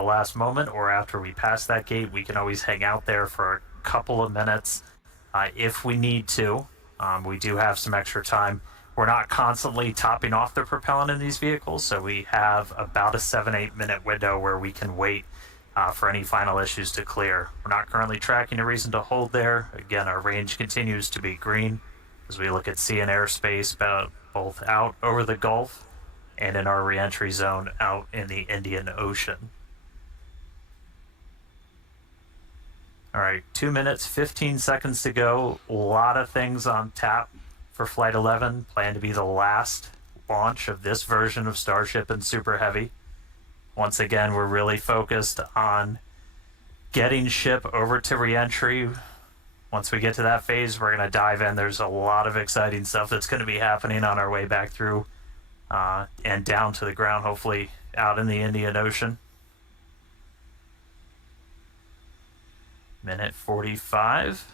the last moment or after we pass that gate. We can always hang out there for a couple of minutes if we need to. We do have some extra time. We're not constantly topping off the propellant in these vehicles, so we have about a 7-8 minute window where we can wait for any final issues to clear. We're not currently tracking a reason to hold there. Again, our range continues to be green as we look at sea and airspace both out over the Gulf and in our reentry zone out in the Indian Ocean. All right, 2 minutes, 15 seconds to go. A lot of things on tap for Flight 11. Planned to be the last launch of this version of Starship and Super Heavy. Once again, we're really focused on getting ship over to reentry. Once we get to that phase, we're going to dive in. There's a lot of exciting stuff that's going to be happening on our way back through and down to the ground, hopefully out in the Indian Ocean. Minute 45.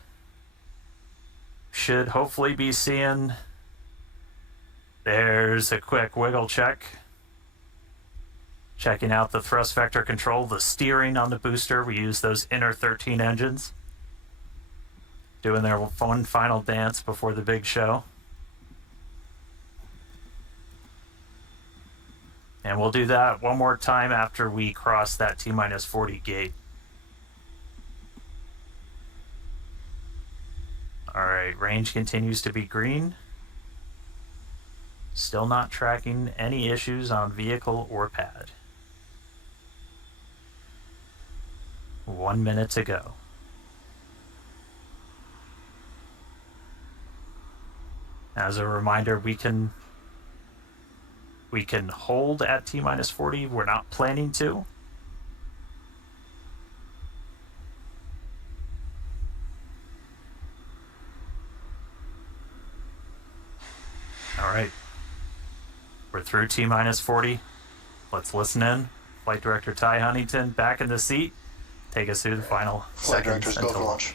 Should hopefully be seeing, there's a quick wiggle check. Checking out the thrust vector control, the steering on the booster. We use those inner 13 engines. Doing their fun final dance before the big show. And we'll do that one more time after we cross that T-minus 40 gate. All right, range continues to be green. Still not tracking any issues on vehicle or pad. 1 minute to go. As a reminder, we can hold at T-minus 40. We're not planning to. All right. We're through T-minus 40. Let's listen in. Flight Director Ty Huntington back in the seat. Take us through the final Flight seconds Directors, go for launch.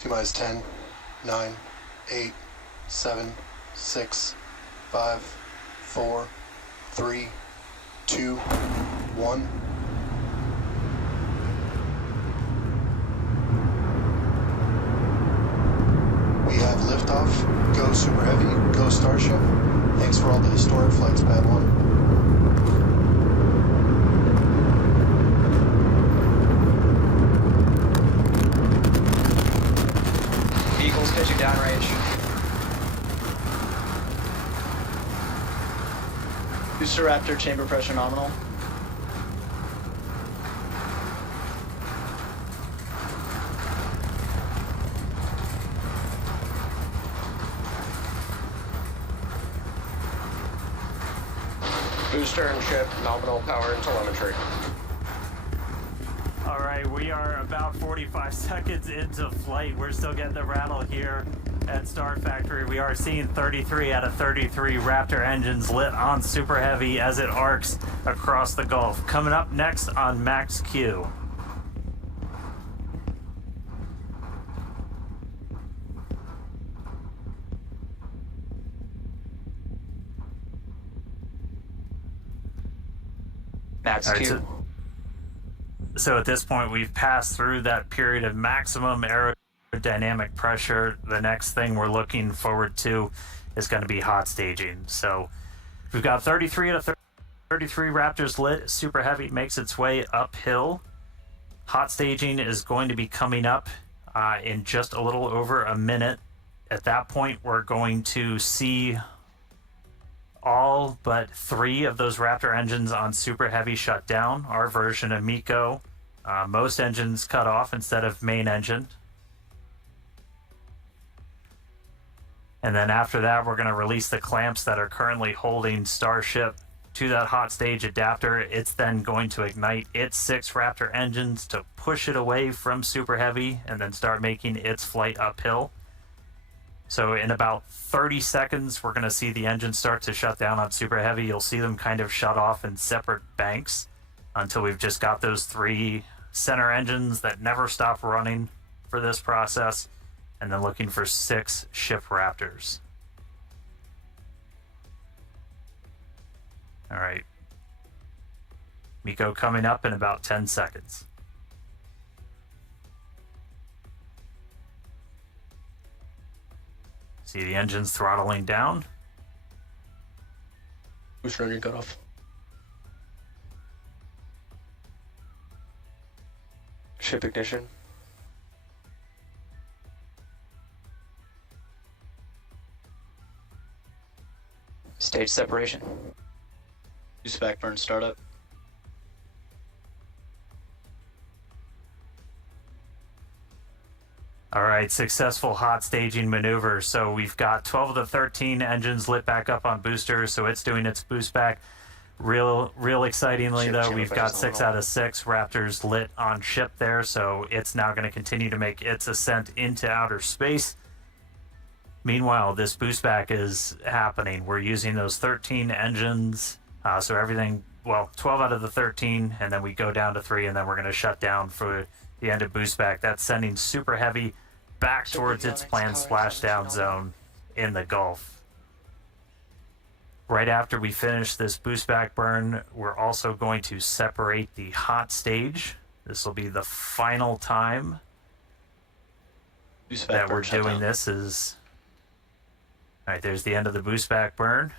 T-minus 10, 9, 8, 7, 6, 5, 4, 3, 2, 1. We have liftoff. Go Super Heavy. Go Starship. Thanks for all the historic flights, Pad 1. Vehicles pitching downrange. Booster Raptor chamber pressure nominal. Booster and ship, nominal power and telemetry. All right, we are about 45 seconds into flight. We're still getting the rattle here at Star Factory. We are seeing 33 out of 33 Raptor engines lit on Super Heavy as it arcs across the Gulf. Coming up next on Max Q. Max All right, Q. So at this point, we've passed through that period of maximum aerodynamic pressure. The next thing we're looking forward to is going to be hot staging. So we've got 33 out of 33 Raptors lit. Super Heavy makes its way uphill. Hot staging is going to be coming up in just a little over a minute. At that point, we're going to see all but 3 of those Raptor engines on Super Heavy shut down. Our version of MECO, most engines cut off instead of main engine. And then after that, we're going to release the clamps that are currently holding Starship to that hot stage adapter. It's then going to ignite its 6 Raptor engines to push it away from Super Heavy and then start making its flight uphill. So in about 30 seconds, we're going to see the engine start to shut down on Super Heavy. You'll see them kind of shut off in separate banks until we've just got those 3 center engines that never stop running for this process, and then looking for 6 ship Raptors. All right. Miko coming up in about 10 seconds. See the engines throttling down. Booster engine cutoff. Ship ignition. Stage separation. Use backburn startup. All right, successful hot staging maneuver. So we've got 12 of the 13 engines lit back up on booster, so it's doing its boost back. Real excitingly though, we've got 6 out of 6 Raptors lit on ship there, so it's now going to continue to make its ascent into outer space. Meanwhile, this boost back is happening. We're using those 13 engines, so everything, well, 12 out of the 13, and then we go down to 3, and then we're going to shut down for the end of boost back. That's sending Super Heavy back towards its planned splashdown zone in the Gulf. Right after we finish this boost back burn, we're also going to separate the hot stage. This will be the final time that we're doing this. Is all right, there's the end of the boost back burn.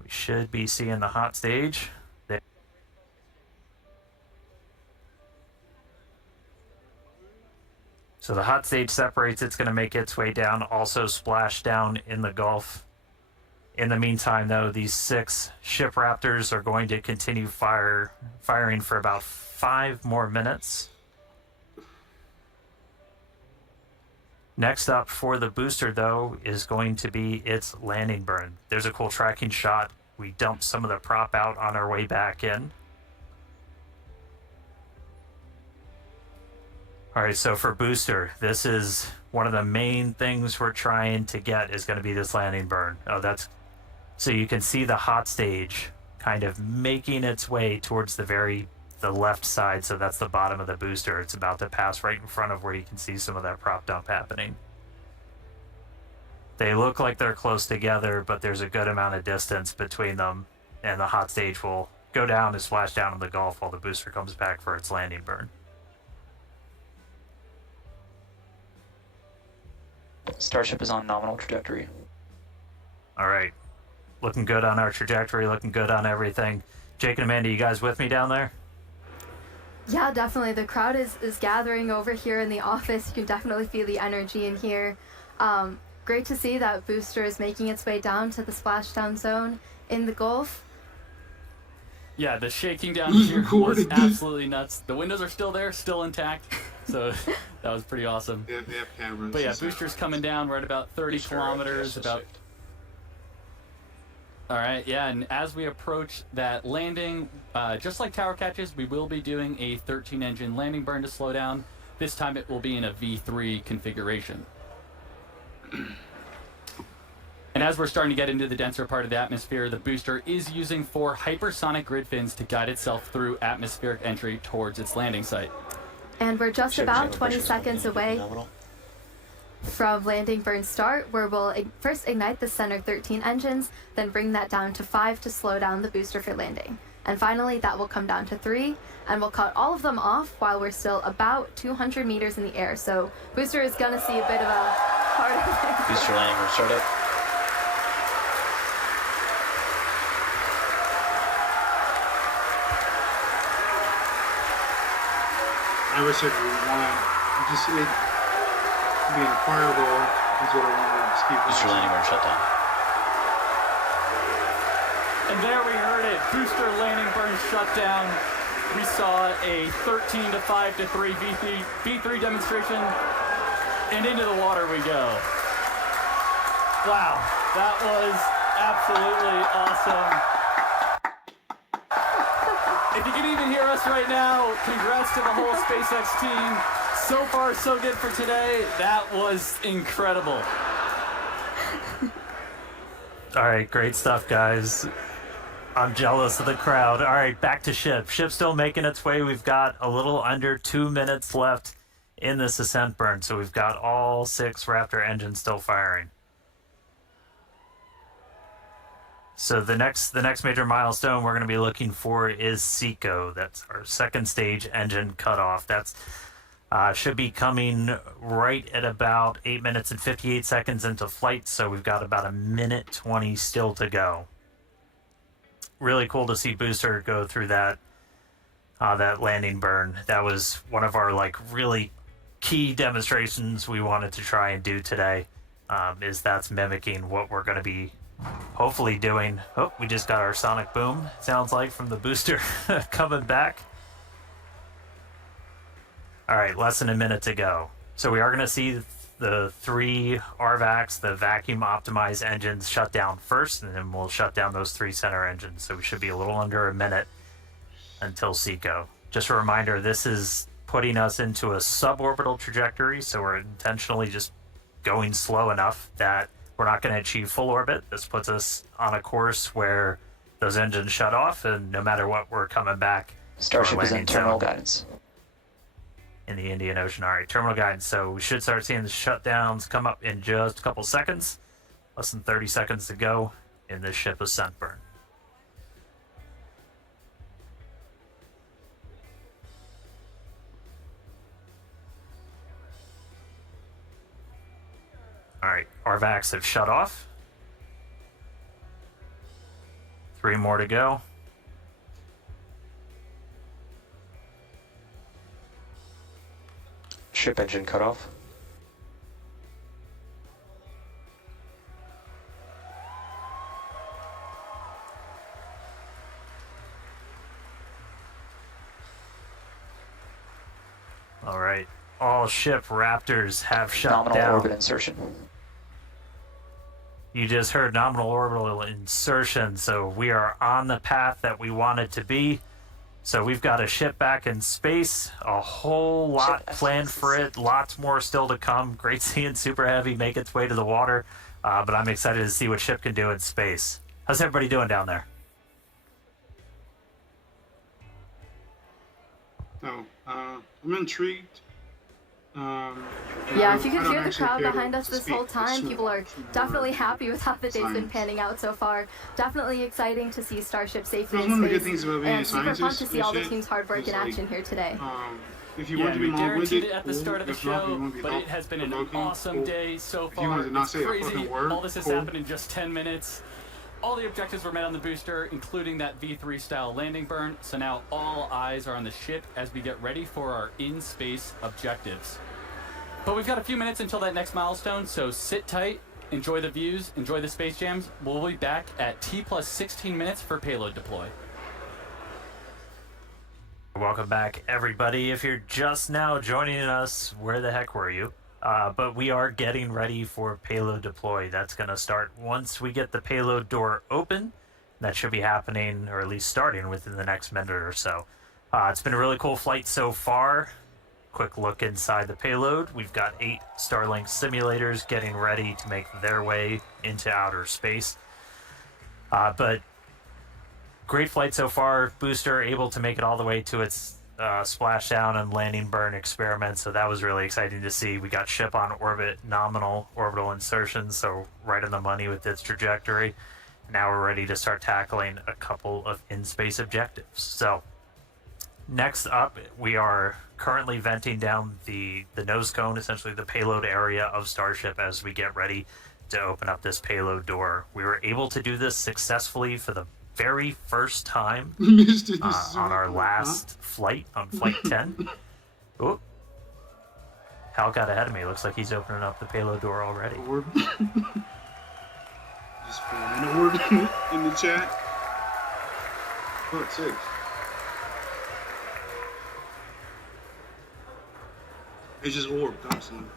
We should be seeing the hot stage. So the hot stage separates, it's going to make its way down, also splash down in the Gulf. In the meantime, though, these 6 ship Raptors are going to continue firing for about 5 more minutes. Next up for the booster, though, is going to be its landing burn. There's a cool tracking shot. We dumped some of the prop out on our way back in. All right, so for booster, this is one of the main things we're trying to get is going to be this landing burn. Oh, that's so you can see the hot stage kind of making its way towards the left side. So that's the bottom of the booster. It's about to pass right in front of where you can see some of that prop dump happening. They look like they're close together, but there's a good amount of distance between them, and the hot stage will go down and splash down in the Gulf while the booster comes back for its landing burn. Starship is on nominal trajectory. All right. Looking good on our trajectory, looking good on everything. Jake and Amanda, you guys with me down there? Yeah, definitely. The crowd is gathering over here in the office. You can definitely feel the energy in here. Great to see that booster is making its way down to the splashdown zone in the Gulf. Yeah, the shaking down here was absolutely nuts. The windows are still there, still intact. So that was pretty awesome. They have cameras. But yeah, booster's coming down. We're at about 30 kilometers. All right, yeah, and as we approach that landing, just like tower catches, we will be doing a 13-engine landing burn to slow down. This time it will be in a V3 configuration. And as we're starting to get into the denser part of the atmosphere, the booster is using 4 hypersonic grid fins to guide itself through atmospheric entry towards its landing site. And we're just about 20 seconds away from landing burn start, where we'll first ignite the center 13 engines, then bring that down to 5 to slow down the booster for landing. And finally, that will come down to 3, and we'll cut all of them off while we're still about 200 meters in the air. So booster is going to see a bit of a harder landing. Booster landing burn startup. I wish I could just it being a fireball is what I wanted to keep. Booster landing burn shut down. And there we heard it. Booster landing burn shut down. We saw a 13 to 5 to 3 V3 demonstration, and into the water we go. Wow, that was absolutely awesome. If you can even hear us right now, congrats to the whole SpaceX team. So far, so good for today. That was incredible. All right, great stuff, guys. I'm jealous of the crowd. All right, back to ship. Ship's still making its way. We've got a little under 2 minutes left in this ascent burn, so we've got all 6 Raptor engines still firing. So the next major milestone we're going to be looking for is SECO. That's our second stage engine cutoff. That's should be coming right at about 8 minutes and 58 seconds into flight, so we've got about 1:20 still to go. Really cool to see Booster go through that landing burn. That was one of our really key demonstrations we wanted to try and do today. Is that's mimicking what we're going to be hopefully doing. Oh, we just got our sonic boom, sounds like, from the booster coming back. All right, less than a minute to go. So we are going to see the 3 RVACs, the vacuum optimized engines, shut down first, and then we'll shut down those 3 center engines. So we should be a little under a minute until SECO. Just a reminder, this is putting us into a suborbital trajectory, so we're intentionally just going slow enough that we're not going to achieve full orbit. This puts us on a course where those engines shut off, and no matter what, we're coming back. Starship is in terminal guidance. In the Indian Ocean. All right, terminal guidance. So we should start seeing the shutdowns come up in just a couple seconds. Less than 30 seconds to go in this ship ascent burn. All right, RVACs have shut off. 3 more to go. Ship engine cutoff. All right, all ship Raptors have shut Nominal down. orbit insertion. You just heard nominal orbital insertion, so we are on the path that we wanted to be. So we've got a ship back in space, a whole lot planned for it, lots more still to come. Great seeing Super Heavy make its way to the water, but I'm excited to see what ship can do in space. How's everybody doing down there? No, I'm intrigued. Yeah, if you could hear the crowd behind us this whole time, people are definitely happy with how the day's been panning out so far. Definitely exciting to see Starship safely in space, and super fun to see all the team's hard work in action here today. If you want to be guaranteed it at the start of the show, but it has been an awesome day so far. It's crazy. All this has happened in just 10 minutes. All the objectives were met on the booster, including that V3 style landing burn, so now all eyes are on the ship as we get ready for our in-space objectives. But we've got a few minutes until that next milestone, so sit tight, enjoy the views, enjoy the space jams. We'll be back at T+16 minutes for payload deploy. Welcome back, everybody. If you're just now joining us, where the heck were you? But we are getting ready for payload deploy. That's going to start once we get the payload door open. That should be happening, or at least starting, within the next minute or so. It's been a really cool flight so far. Quick look inside the payload. We've got 8 Starlink simulators getting ready to make their way into outer space. But great flight so far. Booster able to make it all the way to its splashdown and landing burn experiment, so that was really exciting to see. We got ship on orbit, nominal orbital insertion, so right on the money with its trajectory. Now we're ready to start tackling a couple of in-space objectives. So next up, we are currently venting down the nose cone, essentially the payload area of Starship, as we get ready to open up this payload door. We were able to do this successfully for the very first time on our last flight, on flight 10. Oh, Hal got ahead of me. Looks like he's opening up the payload door already. Orb. Just put an orb in the chat. Oh, it's 6. It's just orb, constantly.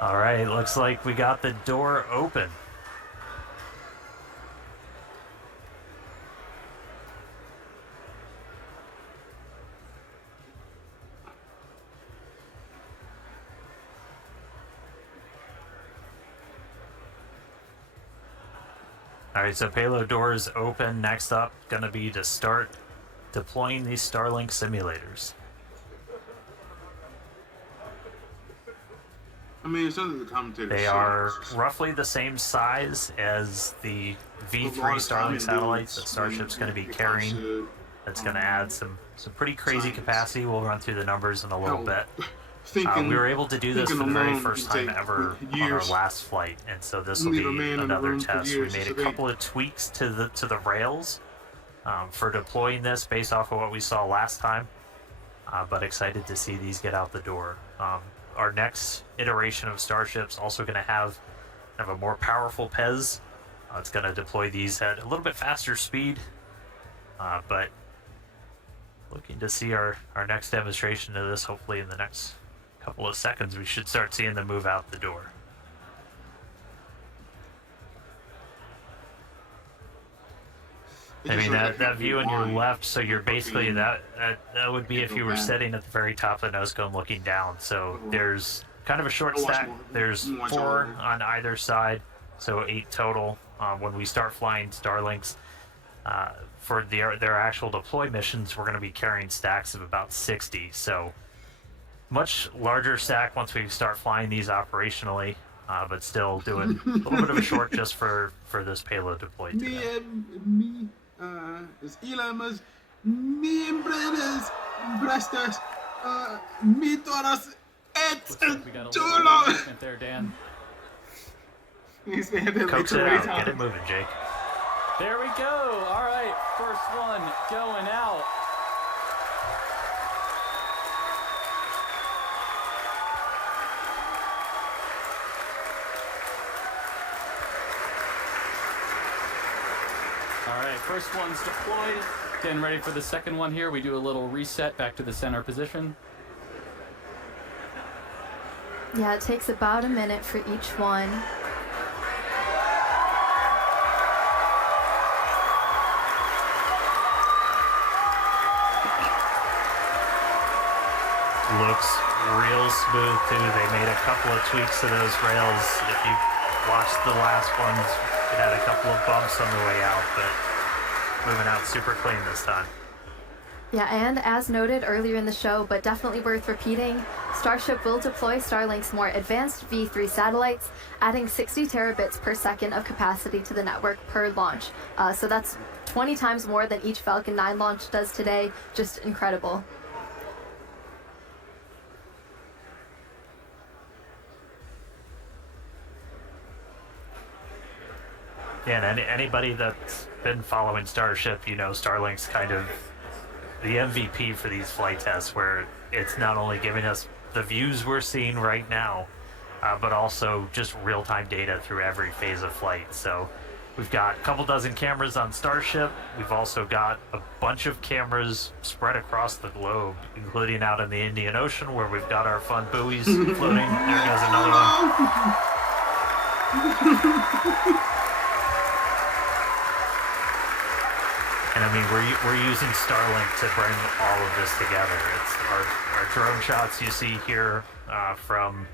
All right, looks like we got the door open. All right, so payload doors open. Next up, going to be to start deploying these Starlink simulators. I mean, it's something the commentators They say, are it's just- roughly the same size as the V3 A lot of Starlink time satellites dudes that Starship's going to be when it carrying. comes to, That's going to add some pretty crazy science. capacity. We'll run through the numbers in a little hell, bit. Thinking, We were able to do this for thinking the very alone first can time take ever on our years. last flight, and so this will Leave be a man in the another room for test. We years made a to couple of tweaks to the rails for deploying this based off of what we saw last time, but excited to see these get out the door. Our next iteration of Starship's also going to have kind of a more powerful PEZ. It's going to deploy these at a little bit faster speed, but looking to see our next demonstration of this hopefully in the next couple of seconds. We should start seeing them move out the door. I mean, that view on your left, so you're basically, that would be if you were sitting at the very top of the nose cone looking down. So there's kind of a short stack. There's 4 on either side, so 8 total. When we start flying Starlinks, for their actual deploy missions, we're going to be carrying stacks of about 60. So much larger stack once we start flying these operationally, but still doing a little bit of a short just for this payload deploy today. Los ilamas, miembros, brastas, mitoras, We got a little movement there, Dan. Coax it out. Get it moving, Jake. There we go. All right, first one going out. All right, first one's deployed. Getting ready for the second one here. We do a little reset back to the center position. Yeah, it takes about a minute for each one. Looks real smooth too. They made a couple of tweaks to those rails. If you watched the last ones, it had a couple of bumps on the way out, but moving out super clean this time. Yeah, and as noted earlier in the show, but definitely worth repeating, Starship will deploy Starlink's more advanced V3 satellites, adding 60 terabits per second of capacity to the network per launch. So that's 20 times more than each Falcon 9 launch does today. Just incredible. Yeah, and anybody that's been following Starship, you know Starlink's kind of the MVP for these flight tests, where it's not only giving us the views we're seeing right now, but also just real-time data through every phase of flight. So we've got a couple dozen cameras on Starship. We've also got a bunch of cameras spread across the globe, including out in the Indian Ocean, where we've got our fun buoys floating. There goes another one. And I mean, we're using Starlink to bring all of this together. It's our drone shots you see here from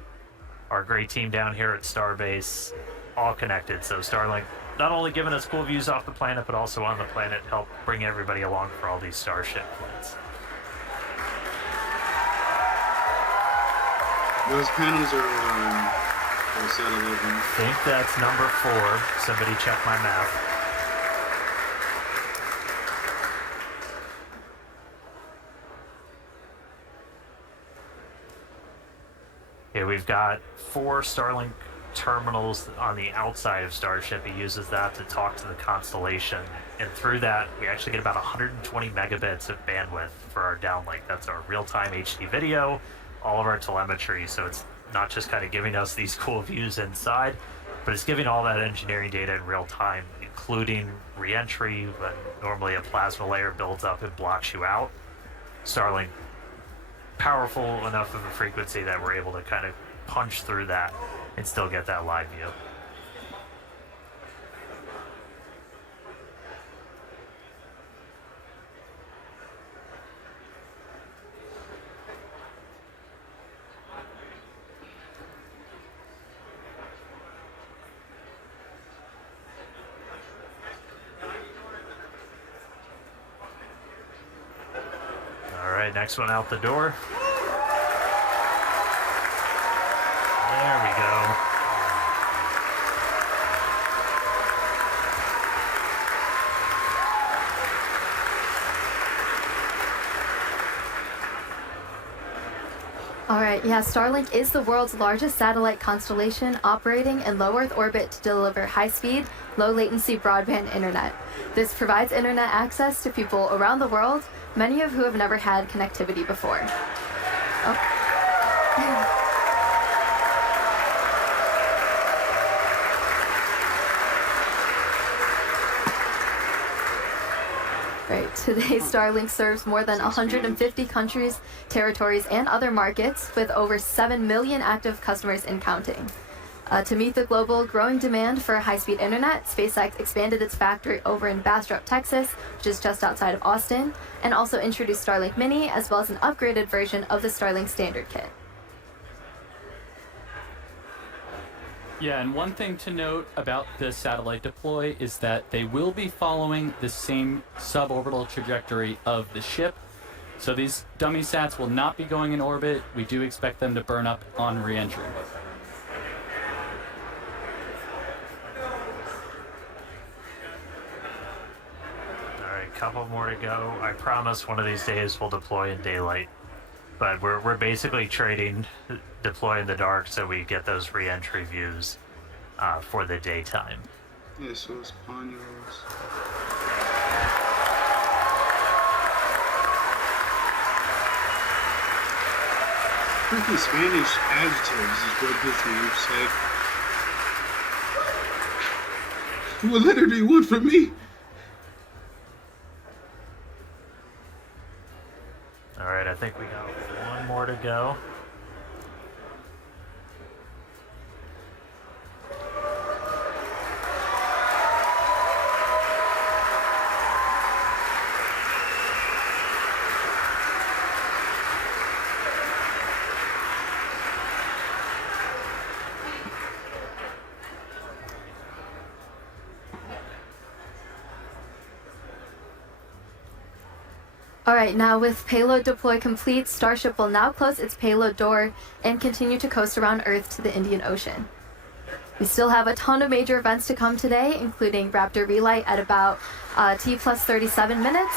our great team down here at Starbase, all connected. So Starlink not only giving us cool views off the planet, but also on the planet, help bring everybody along for all these Starship flights. Those panels are set 11. I think that's number 4. Somebody check my math. Okay, we've got 4 Starlink terminals on the outside of Starship. He uses that to talk to the constellation, and through that we actually get about 120 megabits of bandwidth for our downlink. That's our real-time HD video, all of our telemetry. So it's not just kind of giving us these cool views inside, but it's giving all that engineering data in real time, including re-entry. When normally a plasma layer builds up and blocks you out, Starlink powerful enough of a frequency that we're able to kind of punch through that and still get that live view. right, next one out the door. There we go. All right, yeah, Starlink is the world's largest satellite constellation operating in low Earth orbit to deliver high-speed, low-latency broadband internet. This provides internet access to people around the world, many of who have never had connectivity before. Oh. Right. Today, Starlink serves more than 150 countries, territories, and other markets, with over 7 million active customers and counting. To meet the global growing demand for high-speed internet, SpaceX expanded its factory over in Bastrop, Texas, which is just outside of Austin, and also introduced Starlink Mini, as well as an upgraded version of the Starlink Standard Kit. Yeah, and one thing to note about the satellite deploy is that they will be following the same suborbital trajectory of the ship. So these dummy sats will not be going in orbit. We do expect them to burn up on re-entry. All right, couple more to go. I promise one of these days we'll deploy in daylight. But we're basically trading deploy in the dark so we get those re-entry views for the daytime. Yeah, so it's Ponyo's. Freaking Spanish adjectives is what gets me upset. What letter do you want from me? All right, I think we got one more to go. Alright, now with payload deploy complete, Starship will now close its payload door and continue to coast around Earth to the Indian Ocean. We still have a ton of major events to come today, including Raptor relight at about T plus 37 minutes.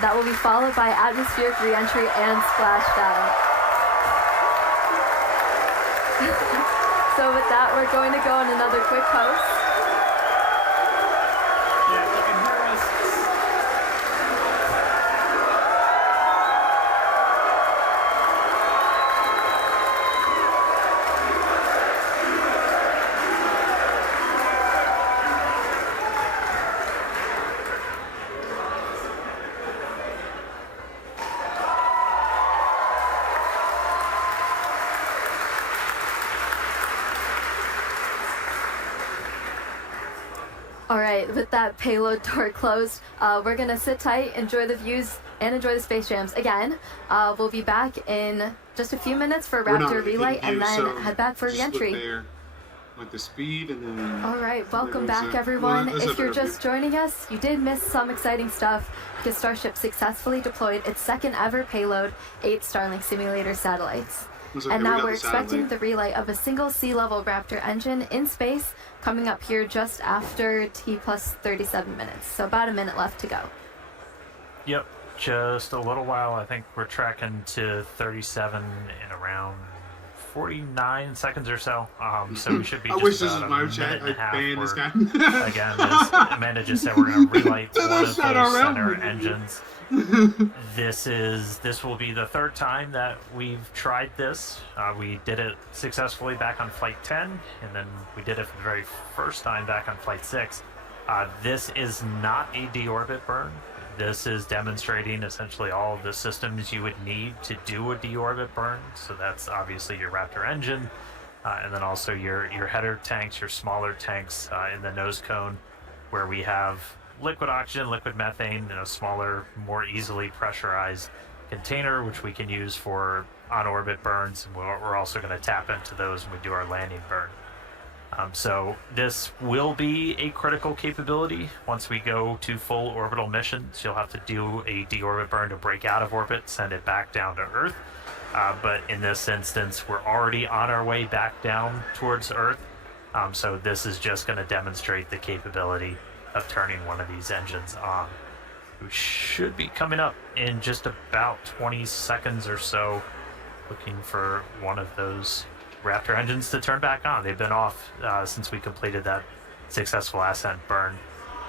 That will be followed by atmospheric reentry and splashdown. So with that, we're going to go on another quick post. Yeah, if you can hear us. Alright, with that payload door closed, we're going to sit tight, enjoy the views, and enjoy the space jams. Again, we'll be back in just a few minutes for Raptor relight, and then head back for re-entry. Like the speed and then... Alright, welcome back everyone. If you're just joining us, you did miss some exciting stuff because Starship successfully deployed its second ever payload, 8 Starlink simulator satellites. And now we're expecting the relight of a single sea-level Raptor engine in space coming up here just after T plus 37 minutes. So about a minute left to go. Yep, just a little while. I think we're tracking to 37 in around 49 seconds or so. So we should be just wish this about was my chat. minute and a half. Ban this guy. Again, as Amanda just said, we're going to relight one of those center engines. This will be the third time that we've tried this. We did it successfully back on Flight 10, and then we did it for the very first time back on Flight 6. This is not a deorbit burn. This is demonstrating essentially all of the systems you would need to do a deorbit burn. So that's obviously your Raptor engine, and then also your header tanks, your smaller tanks in the nose cone, where we have liquid oxygen, liquid methane in a smaller, more easily pressurized container, which we can use for on-orbit burns. And we're also going to tap into those when we do our landing burn. So this will be a critical capability once we go to full orbital missions. You'll have to do a deorbit burn to break out of orbit, send it back down to Earth. But in this instance, we're already on our way back down towards Earth. So this is just going to demonstrate the capability of turning one of these engines on. We should be coming up in just about 20 seconds or so, looking for one of those Raptor engines to turn back on. They've been off since we completed that successful ascent burn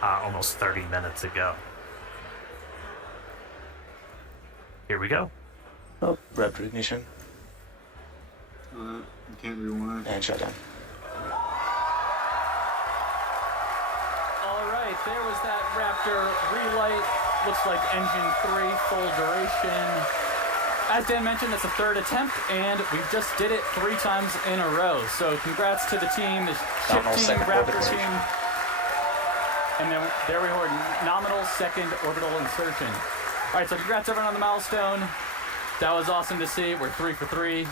almost 30 minutes ago. Here we go. Oh, Raptor ignition. You can't rewind. And shut down. All right, there was that Raptor relight. Looks like engine 3 full duration. As Dan mentioned, that's a third attempt, and we just did it 3 times in a row. So congrats to the team, the ship team, Raptor team. And then there we were, nominal second orbital insertion. All right, so congrats everyone on the milestone. That was awesome to see. We're 3 for 3.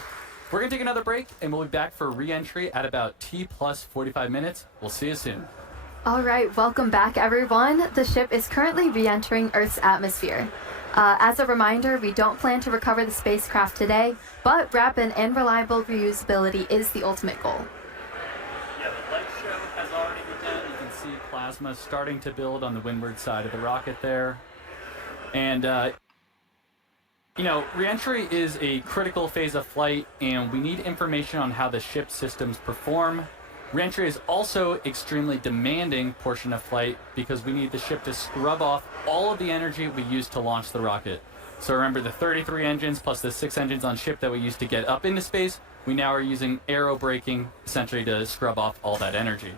We're going to take another break, and we'll be back for re-entry at about T plus 45 minutes. We'll see you soon. All right, welcome back, everyone. The ship is currently re-entering Earth's atmosphere. As a reminder, we don't plan to recover the spacecraft today, but rapid and reliable reusability is the ultimate goal. Yeah, the light show has already begun. You can see plasma starting to build on the windward side of the rocket there. And, you know, re-entry is a critical phase of flight, and we need information on how the ship's systems perform. Re-entry is also extremely demanding portion of flight because we need the ship to scrub off all of the energy we used to launch the rocket. So remember the 33 engines plus the 6 engines on ship that we used to get up into space, we now are using aerobraking essentially to scrub off all that energy.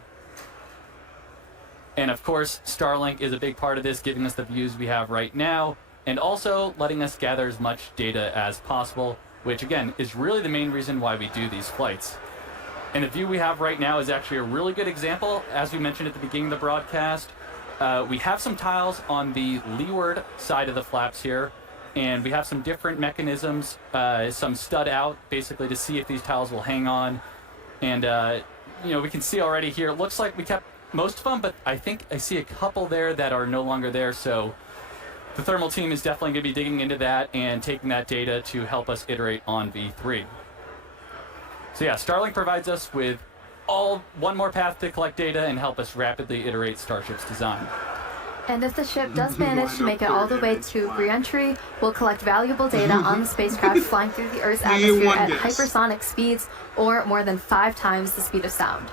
And of course, Starlink is a big part of this, giving us the views we have right now, and also letting us gather as much data as possible, which again is really the main reason why we do these flights. And the view we have right now is actually a really good example. As we mentioned at the beginning of the broadcast, we have some tiles on the leeward side of the flaps here, and we have some different mechanisms, some stud out, basically to see if these tiles will hang on. And, you know, we can see already here, it looks like we kept most of them, but I think I see a couple there that are no longer there, so the thermal team is definitely going to be digging into that and taking that data to help us iterate on V3. So yeah, Starlink provides us with one more path to collect data and help us rapidly iterate Starship's design. And if the ship does manage to make it all the way to re-entry, we'll collect valuable data on the spacecraft flying through the Earth's atmosphere at hypersonic speeds or more than 5 times the speed of sound.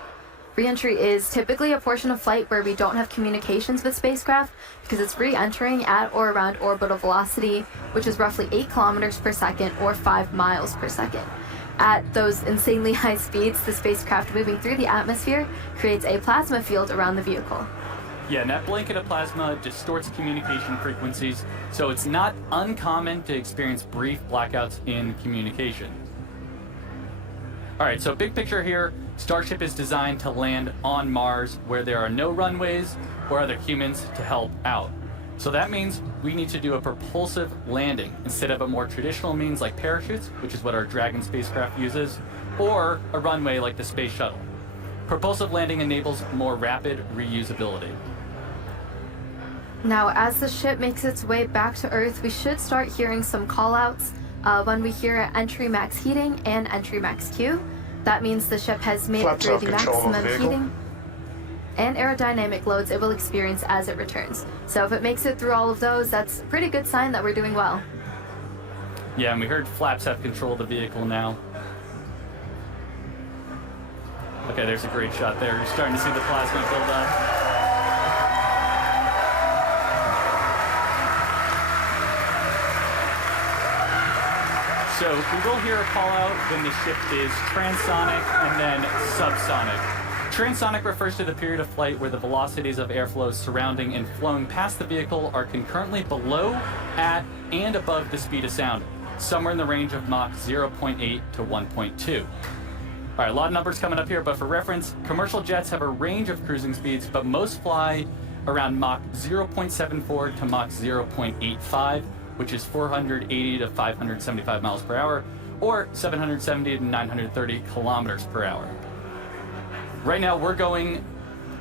Re-entry is typically a portion of flight where we don't have communications with spacecraft because it's re-entering at or around orbital velocity, which is roughly 8 kilometers per second or 5 miles per second. At those insanely high speeds, the spacecraft moving through the atmosphere creates a plasma field around the vehicle. Yeah, and that blanket of plasma distorts communication frequencies, so it's not uncommon to experience brief blackouts in communication. All right, so big picture here, Starship is designed to land on Mars where there are no runways or other humans to help out. So that means we need to do a propulsive landing instead of a more traditional means like parachutes, which is what our Dragon spacecraft uses, or a runway like the Space Shuttle. Propulsive landing enables more rapid reusability. Now, as the ship makes its way back to Earth, we should start hearing some callouts. When we hear entry max heating and entry max Q, that means the ship has made it through the maximum heating and aerodynamic loads it will experience as it returns. So if it makes it through all of those, that's a pretty good sign that we're doing well. Yeah, and we heard flaps have control of the vehicle now. Okay, there's a great shot there. You're starting to see the plasma build up. So we will hear a call out when the ship is transonic and then subsonic. Transonic refers to the period of flight where the velocities of airflow surrounding and flowing past the vehicle are concurrently below, at, and above the speed of sound, somewhere in the range of Mach 0.8 to 1.2. All right, a lot of numbers coming up here, but for reference, commercial jets have a range of cruising speeds, but most fly around Mach 0.74 to Mach 0.85, which is 480 to 575 miles per hour, or 770 to 930 kilometers per hour. Right now we're going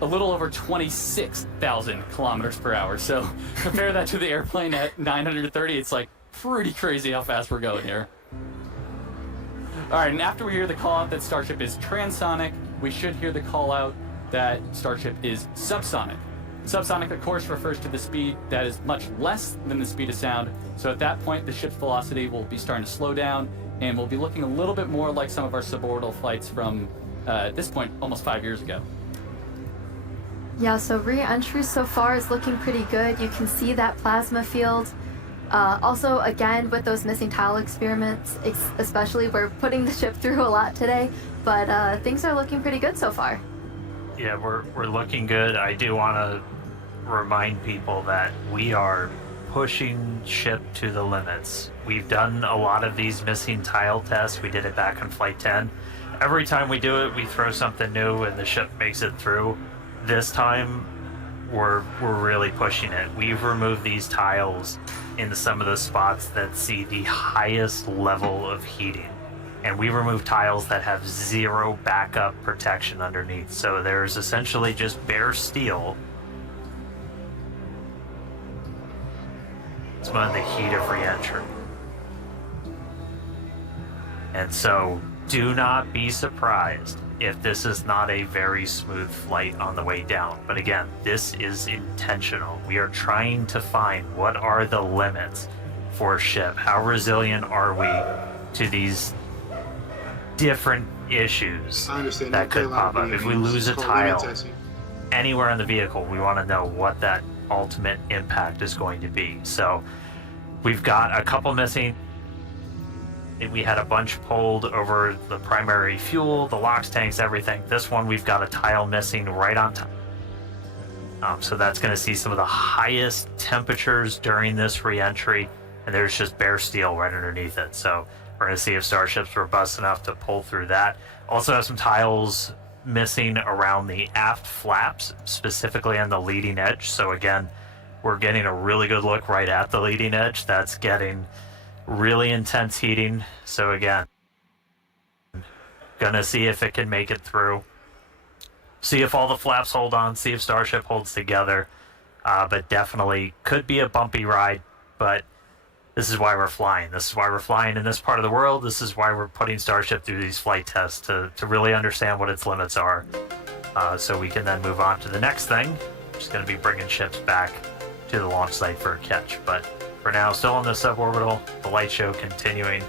a little over 26,000 kilometers per hour. So compare that to the airplane at 930. It's like pretty crazy how fast we're going here. All right, and after we hear the call out that Starship is transonic, we should hear the call out that Starship is subsonic. Subsonic, of course, refers to the speed that is much less than the speed of sound. So at that point, the ship's velocity will be starting to slow down, and we'll be looking a little bit more like some of our suborbital flights from, at this point, almost 5 years ago. Yeah, so re-entry so far is looking pretty good. You can see that plasma field. Also, again, with those missing tile experiments, especially, we're putting the ship through a lot today, but things are looking pretty good so far. Yeah, we're looking good. I do want to remind people that we are pushing ship to the limits. We've done a lot of these missing tile tests. We did it back on Flight 10. Every time we do it, we throw something new and the ship makes it through. This time, we're really pushing it. We've removed these tiles in some of the spots that see the highest level of heating. And we remove tiles that have zero backup protection underneath. So there's essentially just bare steel. It's one of the heat of re-entry. And so do not be surprised if this is not a very smooth flight on the way down. But again, this is intentional. We are trying to find what are the limits for a ship. How resilient are we to these different issues that could pop up? If we lose a tile anywhere in the vehicle, we want to know what that ultimate impact is going to be. So we've got a couple missing. We had a bunch pulled over the primary fuel, the LOX tanks, everything. This one, we've got a tile missing right on top. So that's going to see some of the highest temperatures during this re-entry, and there's just bare steel right underneath it. So we're going to see if Starship's robust enough to pull through that. Also have some tiles missing around the aft flaps, specifically on the leading edge. So again, we're getting a really good look right at the leading edge. That's getting really intense heating. So again, gonna see if it can make it through. See if all the flaps hold on, see if Starship holds together. But definitely could be a bumpy ride, but this is why we're flying. This is why we're flying in this part of the world. This is why we're putting Starship through these flight tests to really understand what its limits are. So we can then move on to the next thing, which is gonna be bringing ships back to the launch site for a catch. But for now, still on the suborbital, the light show continuing.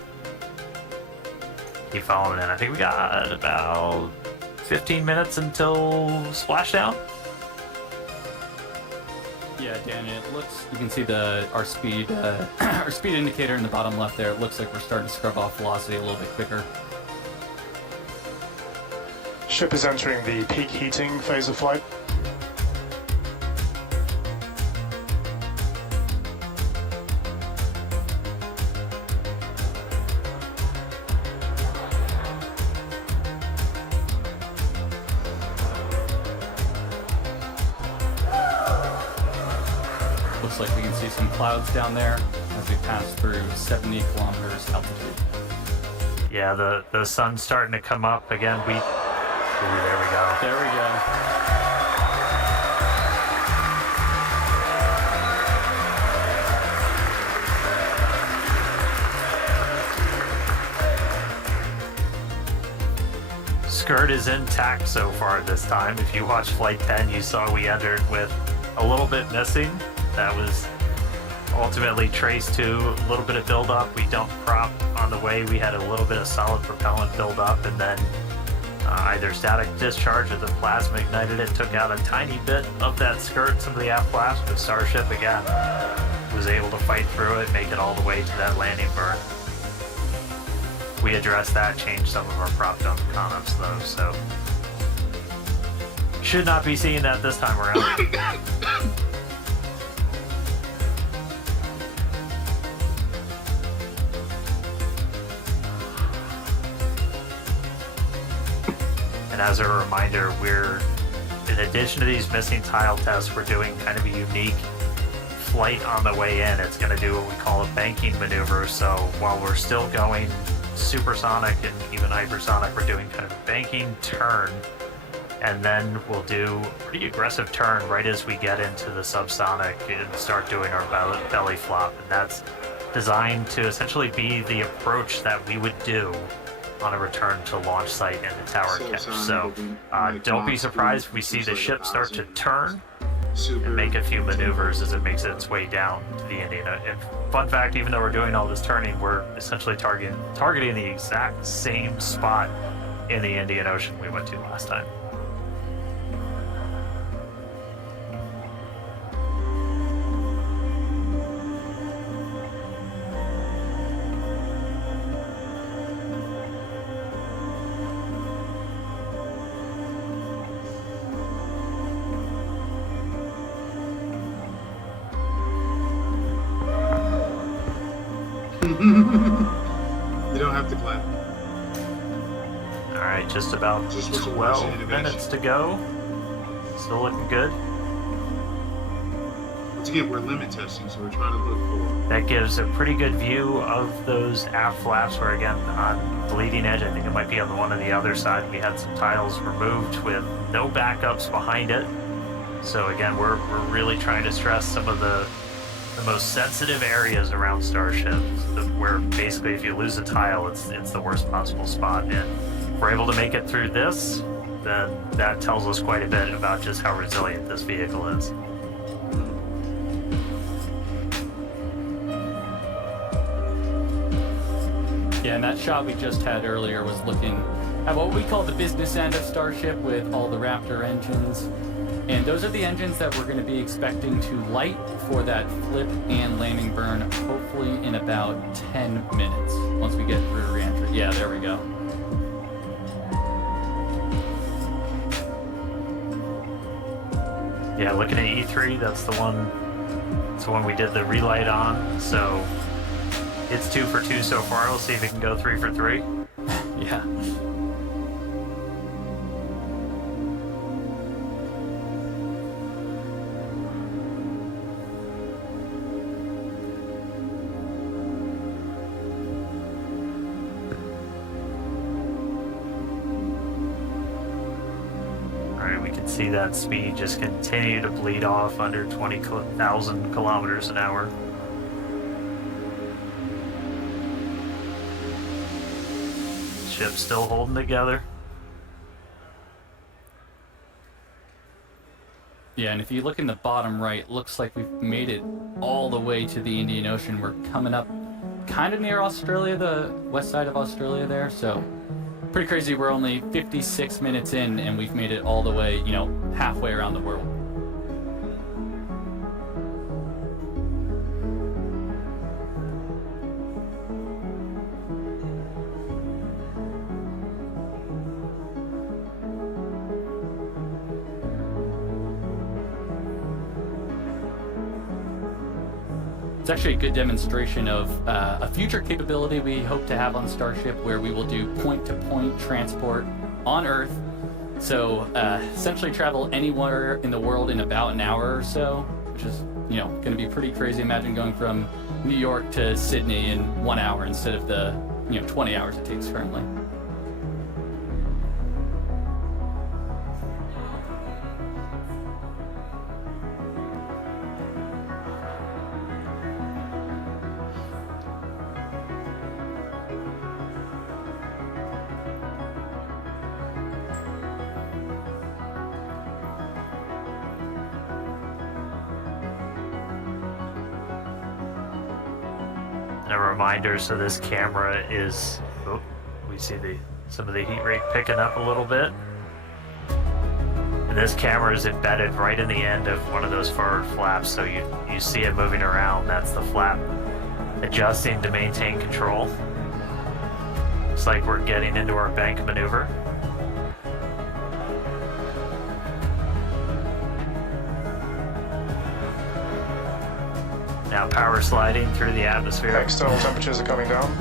Keep following in. I think we got about 15 minutes until splashdown. Yeah, Dan, it looks, you can see our speed indicator in the bottom left there. It looks like we're starting to scrub off velocity a little bit quicker. Ship is entering the peak heating phase of flight. Looks like we can see some clouds down there as we pass through 70 kilometers altitude. Yeah, the sun's starting to come up again. Ooh, there we go. There we go. Skirt is intact so far this time. If you watched Flight 10, you saw we entered with a little bit missing. That was ultimately traced to a little bit of buildup. We dumped prop on the way. We had a little bit of solid propellant buildup, and then either static discharge or the plasma ignited it, took out a tiny bit of that skirt, some of the aft flaps, but Starship again was able to fight through it, make it all the way to that landing burn. We addressed that, changed some of our prop dump comments though, so should not be seeing that this time around. And as a reminder, in addition to these missing tile tests, we're doing kind of a unique flight on the way in. It's going to do what we call a banking maneuver. So while we're still going supersonic and even hypersonic, we're doing kind of a banking turn and then we'll do a pretty aggressive turn right as we get into the subsonic and start doing our belly flop. And that's designed to essentially be the approach that we would do on a return to launch site and the tower catch. So don't be surprised if we see the ship start to turn and make a few maneuvers as it makes its way down to the Indian Ocean. And fun fact, even though we're doing all this turning, we're essentially targeting the exact same spot in the Indian Ocean we went to last time. You don't have to clap. All right, just about 12 minutes to go. Still looking good. Once again, we're limit testing, so we're trying to look for. That gives a pretty good view of those aft flaps where, again, on the leading edge, I think it might be on the one on the other side, we had some tiles removed with no backups behind it. So again, we're really trying to stress some of the most sensitive areas around Starship, where basically if you lose a tile, it's the worst possible spot. And if we're able to make it through this, then that tells us quite a bit about just how resilient this vehicle is. Yeah, and that shot we just had earlier was looking at what we call the business end of Starship with all the Raptor engines. And those are the engines that we're going to be expecting to light for that flip and landing burn, hopefully in about 10 minutes, once we get through reentry. Yeah, there we go. Yeah, looking at E3, that's the one we did the relight on. So it's 2 for 2 so far. We'll see if it can go 3 for 3. Yeah. See that speed just continue to bleed off under 20,000 kilometers an hour. Ship's still holding together. Yeah, and if you look in the bottom right, looks like we've made it all the way to the Indian Ocean. We're coming up kind of near Australia, the west side of Australia there, so pretty crazy. We're only 56 minutes in and we've made it all the way, halfway around the world. It's actually a good demonstration of a future capability we hope to have on Starship, where we will do point-to-point transport on Earth. So essentially travel anywhere in the world in about an hour or so, which is going to be pretty crazy. Imagine going from New York to Sydney in 1 hour instead of the 20 hours it takes currently. A reminder, so this camera is, we see some of the heat rate picking up a little bit. And this camera is embedded right in the end of one of those forward flaps, so you see it moving around. That's the flap adjusting to maintain control. Looks like we're getting into our bank maneuver. Now power sliding through the atmosphere. External temperatures are coming down.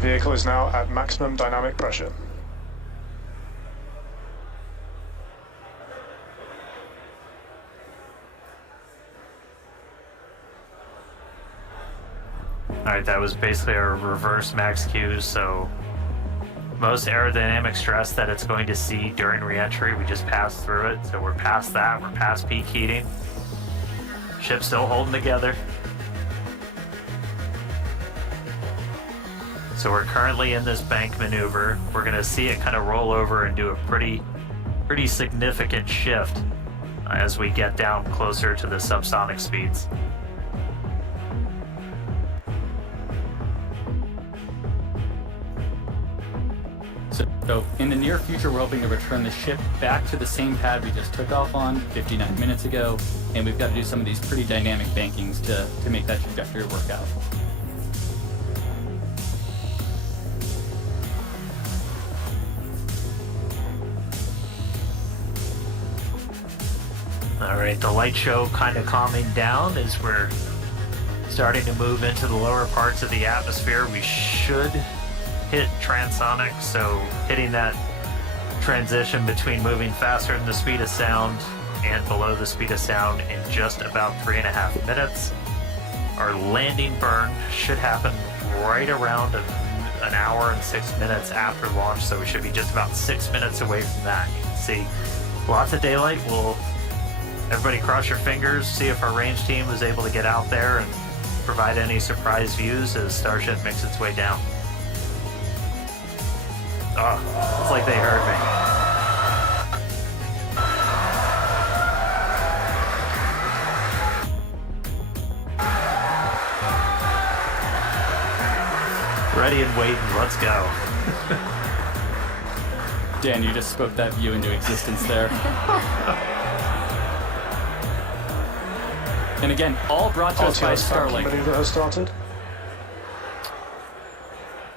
Vehicle is now at maximum dynamic pressure. Alright, that was basically our reverse max Q, so most aerodynamic stress that it's going to see during re-entry, we just passed through it, so we're past that, we're past peak heating. Ship's still holding together. So we're currently in this bank maneuver. We're gonna see it kind of roll over and do a pretty significant shift as we get down closer to the subsonic speeds. So in the near future, we're hoping to return the ship back to the same pad we just took off on 59 minutes ago, and we've got to do some of these pretty dynamic bankings to make that trajectory work out. Alright, the light show kind of calming down as we're starting to move into the lower parts of the atmosphere. We should hit transonic, so hitting that transition between moving faster than the speed of sound and below the speed of sound in just about 3.5 minutes. Our landing burn should happen right around an hour and 6 minutes after launch, so we should be just about 6 minutes away from that. You can see lots of daylight. Everybody cross your fingers, see if our range team was able to get out there and provide any surprise views as Starship makes its way down. Oh, it's like they heard me. Ready and waiting, let's go. Dan, you just spoke that view into existence there. And again, all brought to us by Starlink. Maneuver has started.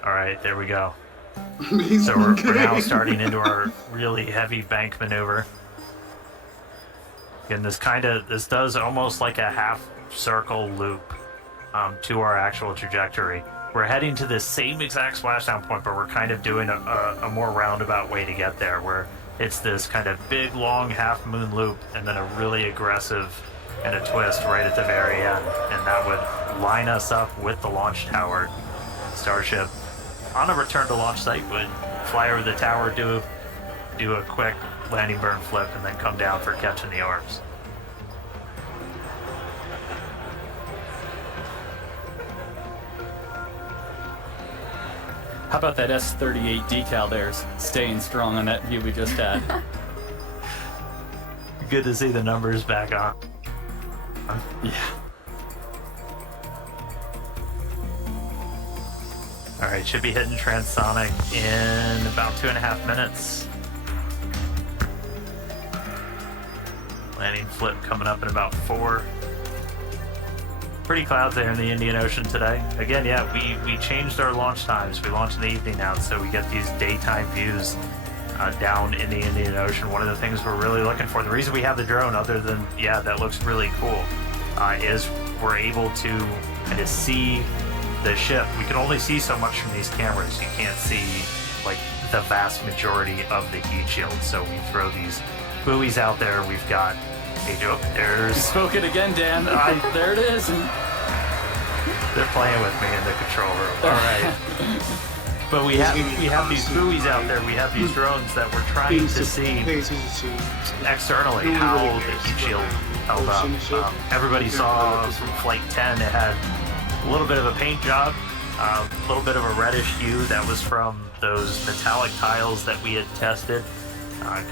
All right, there we go. So we're now starting into our really heavy bank maneuver. Again, this does almost like a half circle loop to our actual trajectory. We're heading to the same exact splashdown point, but we're kind of doing a more roundabout way to get there, where it's this kind of big, long half moon loop and then a really aggressive and a twist right at the very end. And that would line us up with the launch tower. Starship, on a return to launch site, would fly over the tower, do a quick landing burn flip, and then come down for catching the orbs. How about that S38 decal there, staying strong on that view we just had? Good to see the numbers back on. Yeah. Alright, should be hitting transonic in about 2.5 minutes. Landing flip coming up in about 4. Pretty clouds there in the Indian Ocean today. Again, yeah, we changed our launch times. We launch in the evening now, so we get these daytime views down in the Indian Ocean. One of the things we're really looking for, the reason we have the drone, other than, yeah, that looks really cool, is we're able to kind of see the ship. We can only see so much from these cameras. You can't see like the vast majority of the heat shield, so we throw these buoys out there. We've got there's... You spoke it again, Dan. There it is. They're playing with me in the control room. All right. But we have these buoys out there. We have these drones that we're trying to see externally how the heat shield held up. Everybody saw from Flight 10 it had a little bit of a paint job, a little bit of a reddish hue. That was from those metallic tiles that we had tested.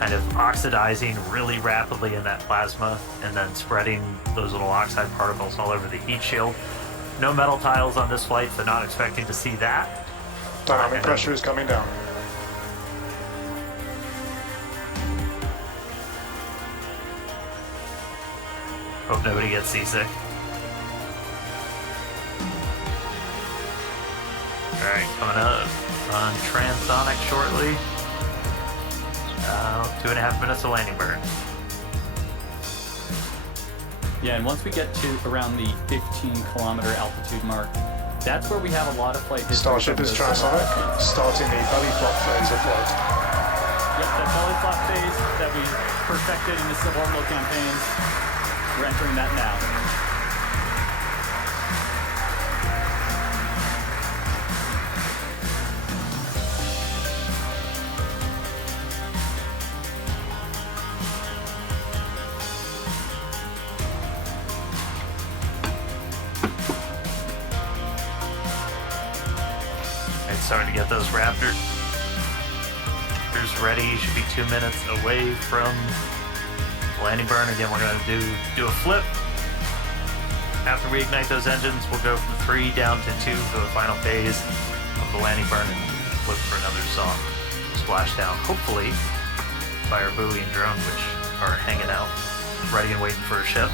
Kind of oxidizing really rapidly in that plasma and then spreading those little oxide particles all over the heat shield. No metal tiles on this flight, so not expecting to see that. Dynamic pressure is coming down. Hope nobody gets seasick. Alright, coming up on transonic shortly. 2.5 minutes of landing burn. Yeah, and once we get to around the 15-kilometer altitude mark, that's where we have a lot of flight history. Starship is transonic, starting the belly flop phase of flight. Yep, that belly flop phase that we perfected in the suborbital campaigns, we're entering that now. starting to get those Raptors ready. Should be 2 minutes away from landing burn. Again, we're going to do a flip. After we ignite those engines, we'll go from 3 down to 2 for the final phase of the landing burn and flip for another soft splashdown. Hopefully by our buoy and drone, which are hanging out, ready and waiting for a ship.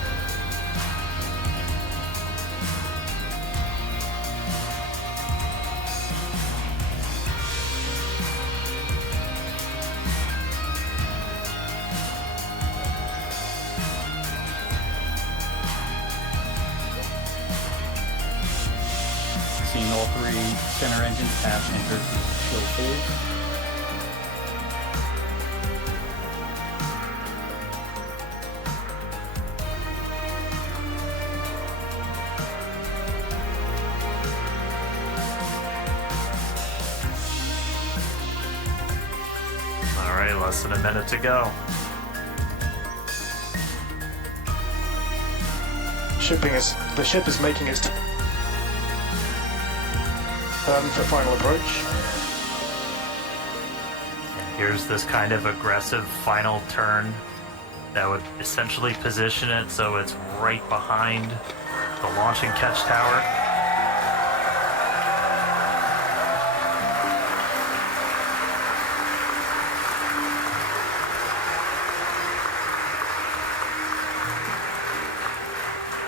Seeing all 3 center engines have entered the chill phase. All right, less than a minute to go. The ship is making its turn for final approach. And here's this kind of aggressive final turn that would essentially position it so it's right behind the launch and catch tower.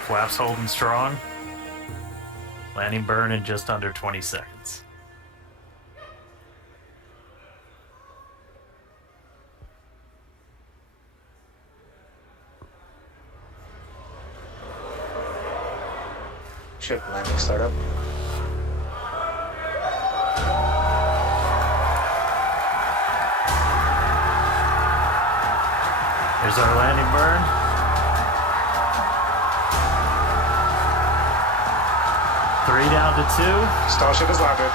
Flaps holding strong. Landing burn in just under 20 seconds. Ship landing startup. Here's our landing burn. Three down to 2. Starship has landed.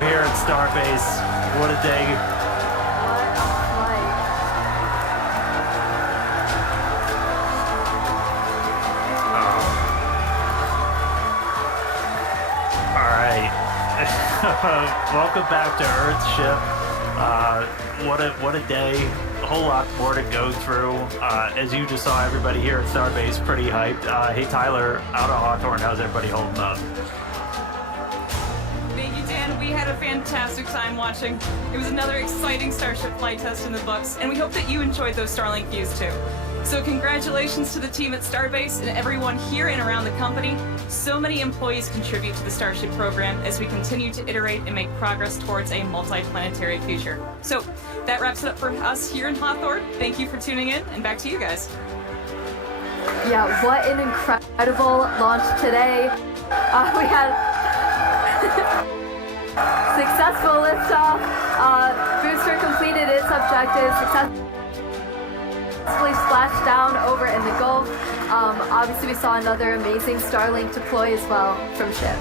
Here at Starbase, what a day. Welcome back to Earth ship. What a day. A whole lot more to go through. As you just saw, everybody here at Starbase pretty hyped. Hey Tyler, out of Hawthorne, how's everybody holding up? Thank you, Dan. We had a fantastic time watching. It was another exciting Starship flight test in the books, and we hope that you enjoyed those Starlink views too. So congratulations to the team at Starbase and everyone here and around the company. So many employees contribute to the Starship program as we continue to iterate and make progress towards a multi-planetary future. So that wraps it up for us here in Hawthorne. Thank you for tuning in, and back to you guys. Yeah, what an incredible launch today. We had successful liftoff. Booster completed its objective. Successfully splashed down over in the Gulf. Obviously, we saw another amazing Starlink deploy as well from ship.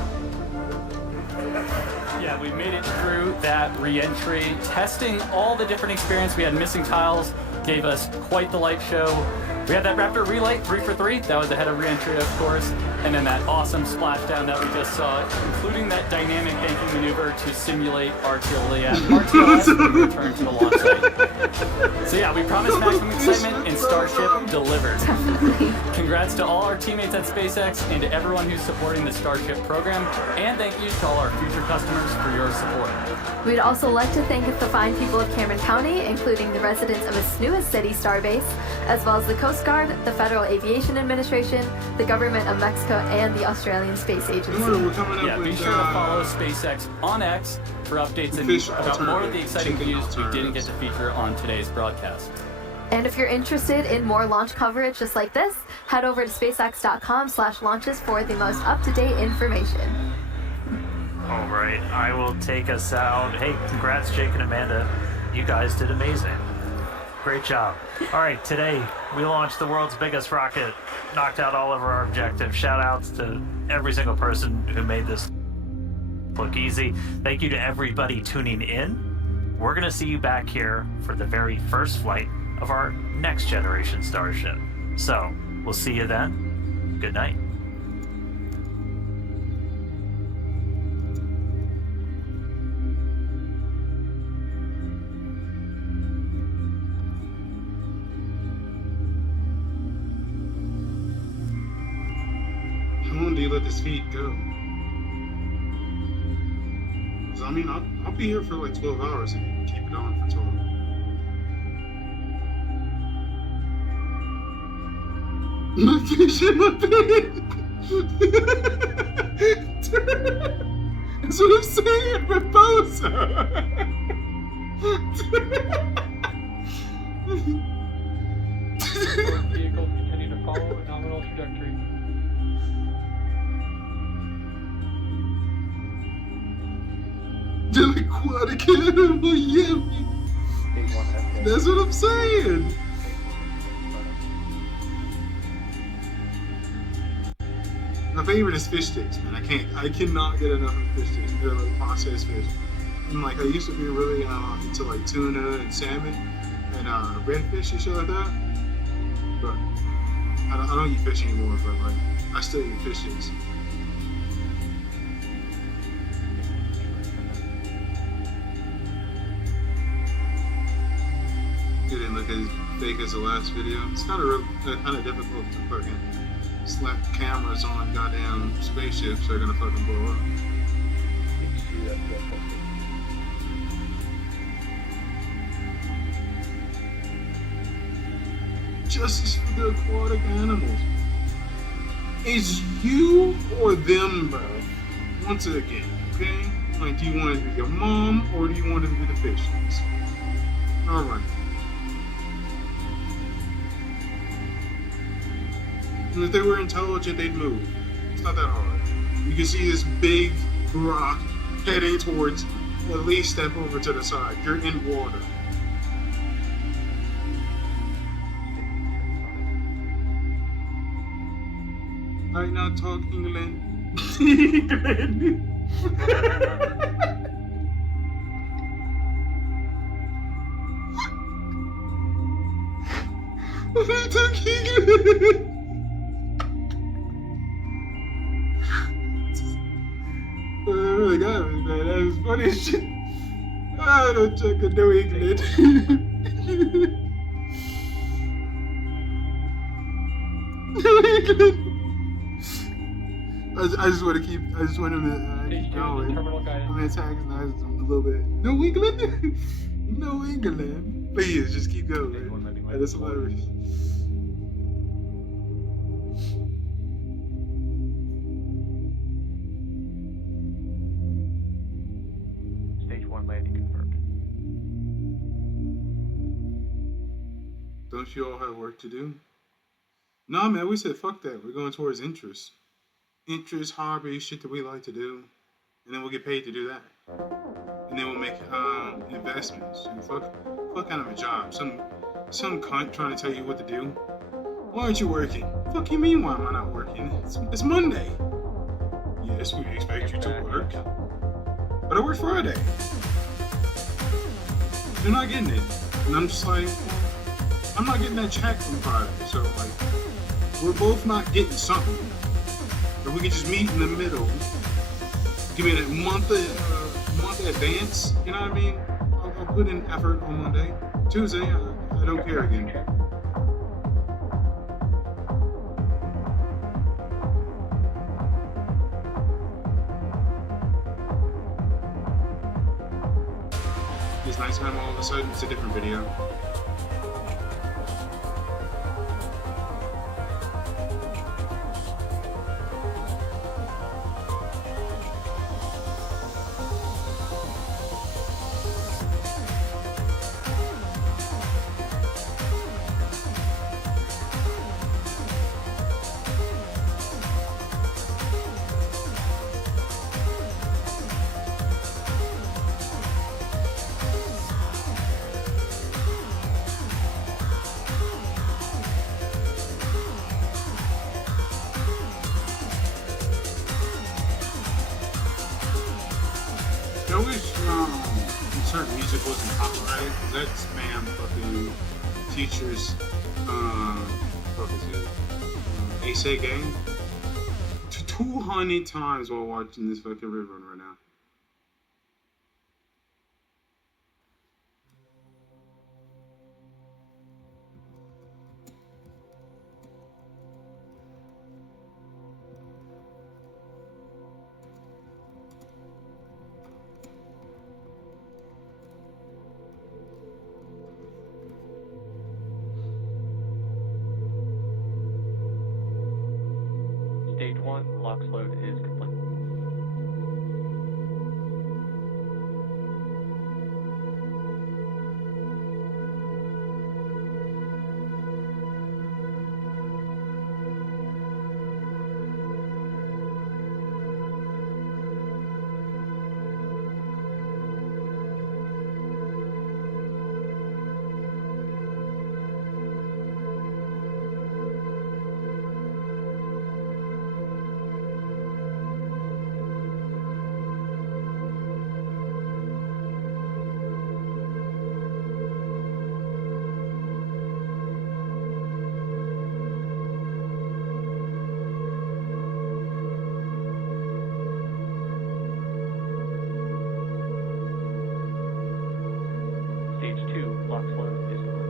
Yeah, we made it through that re-entry, testing all the different experience. We had missing tiles, gave us quite the light show. We had that Raptor relight 3 for 3. That was ahead of re-entry, of course. And then that awesome splashdown that we just saw, including that dynamic banking maneuver to simulate RTLS when we return to the launch site. So yeah, we promised maximum excitement, and Starship delivered. Congrats to all our teammates at SpaceX and to everyone who's supporting the Starship program. And thank you to all our future customers for your support. We'd also like to thank the fine people of Cameron County, including the residents of its newest city, Starbase, as well as the Coast Guard, the Federal Aviation Administration, the Government of Mexico, and the Australian Space Agency. Yeah, be sure to follow SpaceX on X for updates and about more of the exciting views we didn't get to feature on today's broadcast. And if you're interested in more launch coverage just like this, head over to spacex.com/launches for the most up-to-date information. All right, I will take us out. Hey, congrats, Jake and Amanda. You guys did amazing. Great job. All right, today we launched the world's biggest rocket, knocked out all of our objectives. Shout outs to every single person who made this look easy. Thank you to everybody tuning in. We're going to see you back here for the very first flight of our next generation Starship. So, we'll see you then. Good night. How long do you let this feed go? 'Cause I mean, I'll be here for like 12 hours if you keep it on for 12. My fish in my bed! That's what I'm saying, Raposa! Vehicle continue to follow a nominal trajectory. The aquatic animal, yeah. That's what I'm saying. My favorite is fish sticks, man. I cannot get enough of fish sticks. They're like processed fish. And like I used to be really into like tuna and salmon and redfish and shit like that. But I don't eat fish anymore. But like I still eat fish sticks. It didn't look as fake as the last video. It's kind of difficult to fucking slap cameras on goddamn spaceships. They're gonna fucking blow up. Justice for the aquatic animals. It's you or them, bro. Once again, okay? Like, do you want it to be your mom or do you want it to be the fishes? Alright. And if they were intelligent, they'd move. It's not that hard. You can see this big rock heading towards, at least step over to the side. You're in water. I'm not talking England. England. I'm talking England. That really got me, man. That was funny as shit. I don't check a New England. New England. I just want to keep. I just want him to going. I'm antagonizing him a little bit. New England. New England. Please, just keep going. That's hilarious. Don't you all have work to do? Nah, man, we said fuck that. We're going towards interests. Interests, hobbies, shit that we like to do. And then we'll get paid to do that. And then we'll make investments. And fuck out of a job. Some cunt trying to tell you what to do. Why aren't you working? Fuck you mean, why am I not working? It's Monday. Yes, we expect you to work. But I work Friday. You're not getting it. And I'm just like, I'm not getting that check from Friday, so like, we're both not getting something. If we can just meet in the middle, give me that month advance, you know what I mean? I'll put in effort on Monday. Tuesday, I don't care again. It's nighttime all of a sudden, it's a different video. I wish certain music wasn't copyrighted. That spam fucking teachers, what is it? Ace game 200 times while watching this fucking rerun right now. Stage 1, LOX load is complete. Stage 2, LOX load is complete.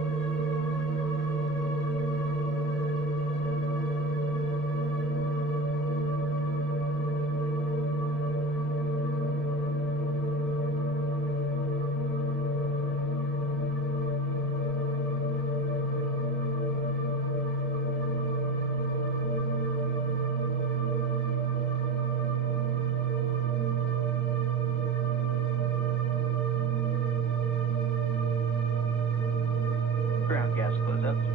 Ground gas closeouts.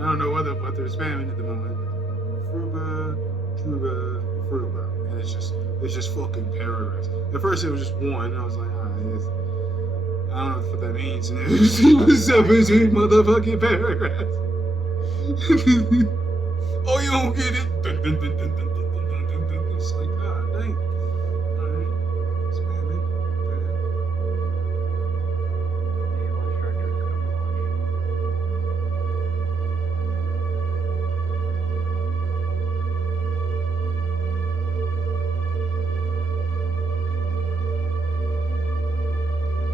I don't know what they're spamming at the moment. Fruba, Truba, Fruba. And it's just fucking paragraphs. At first it was just one, and I was like, I don't know what that means. And it was 17 motherfucking paragraphs. Oh, you don't get it? It's like, god dang. Alright. Spam it. The launch director is go for launch.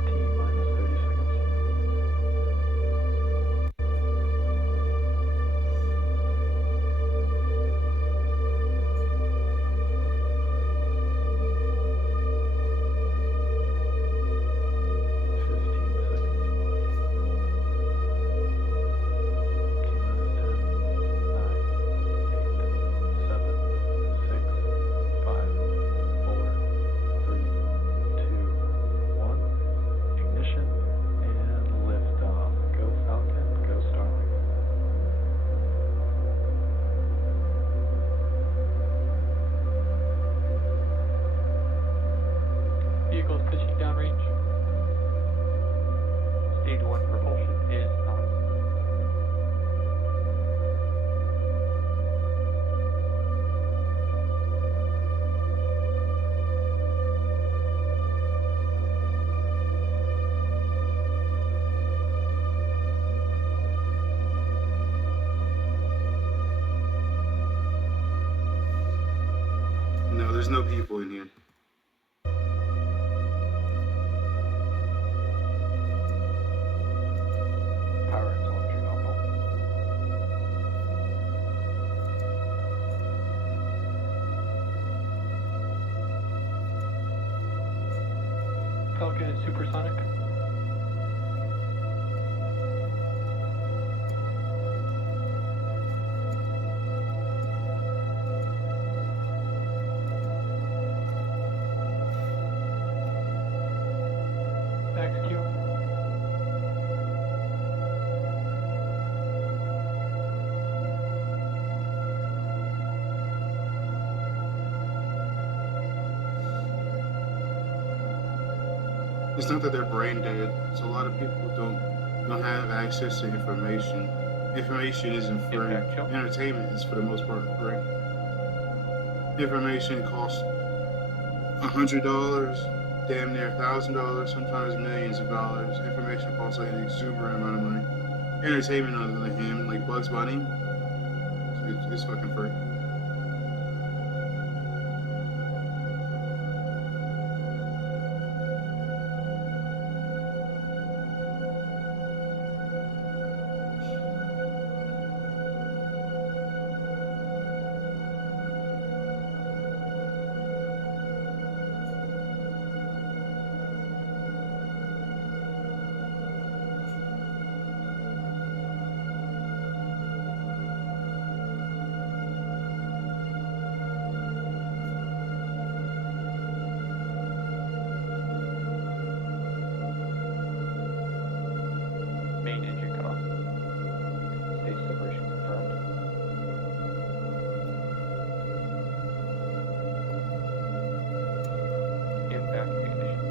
T minus 30 seconds. Ignition and liftoff. Go Falcon, go Starlink. Vehicles pitching downrange. Stage 1 propulsion is on. No, there's no people in here. Power and telemetry nominal. Falcon is supersonic. Max Q. It's not that they're brain dead. So a lot of people don't have access to information. Information isn't free. Entertainment is for the most part free. Information costs $100, damn near $1,000, sometimes millions of dollars. Information costs like an exuberant amount of money. Entertainment, on the other hand, like Bugs Bunny, it's fucking free. Main engine cut off. Stage separation confirmed. Impact ignition.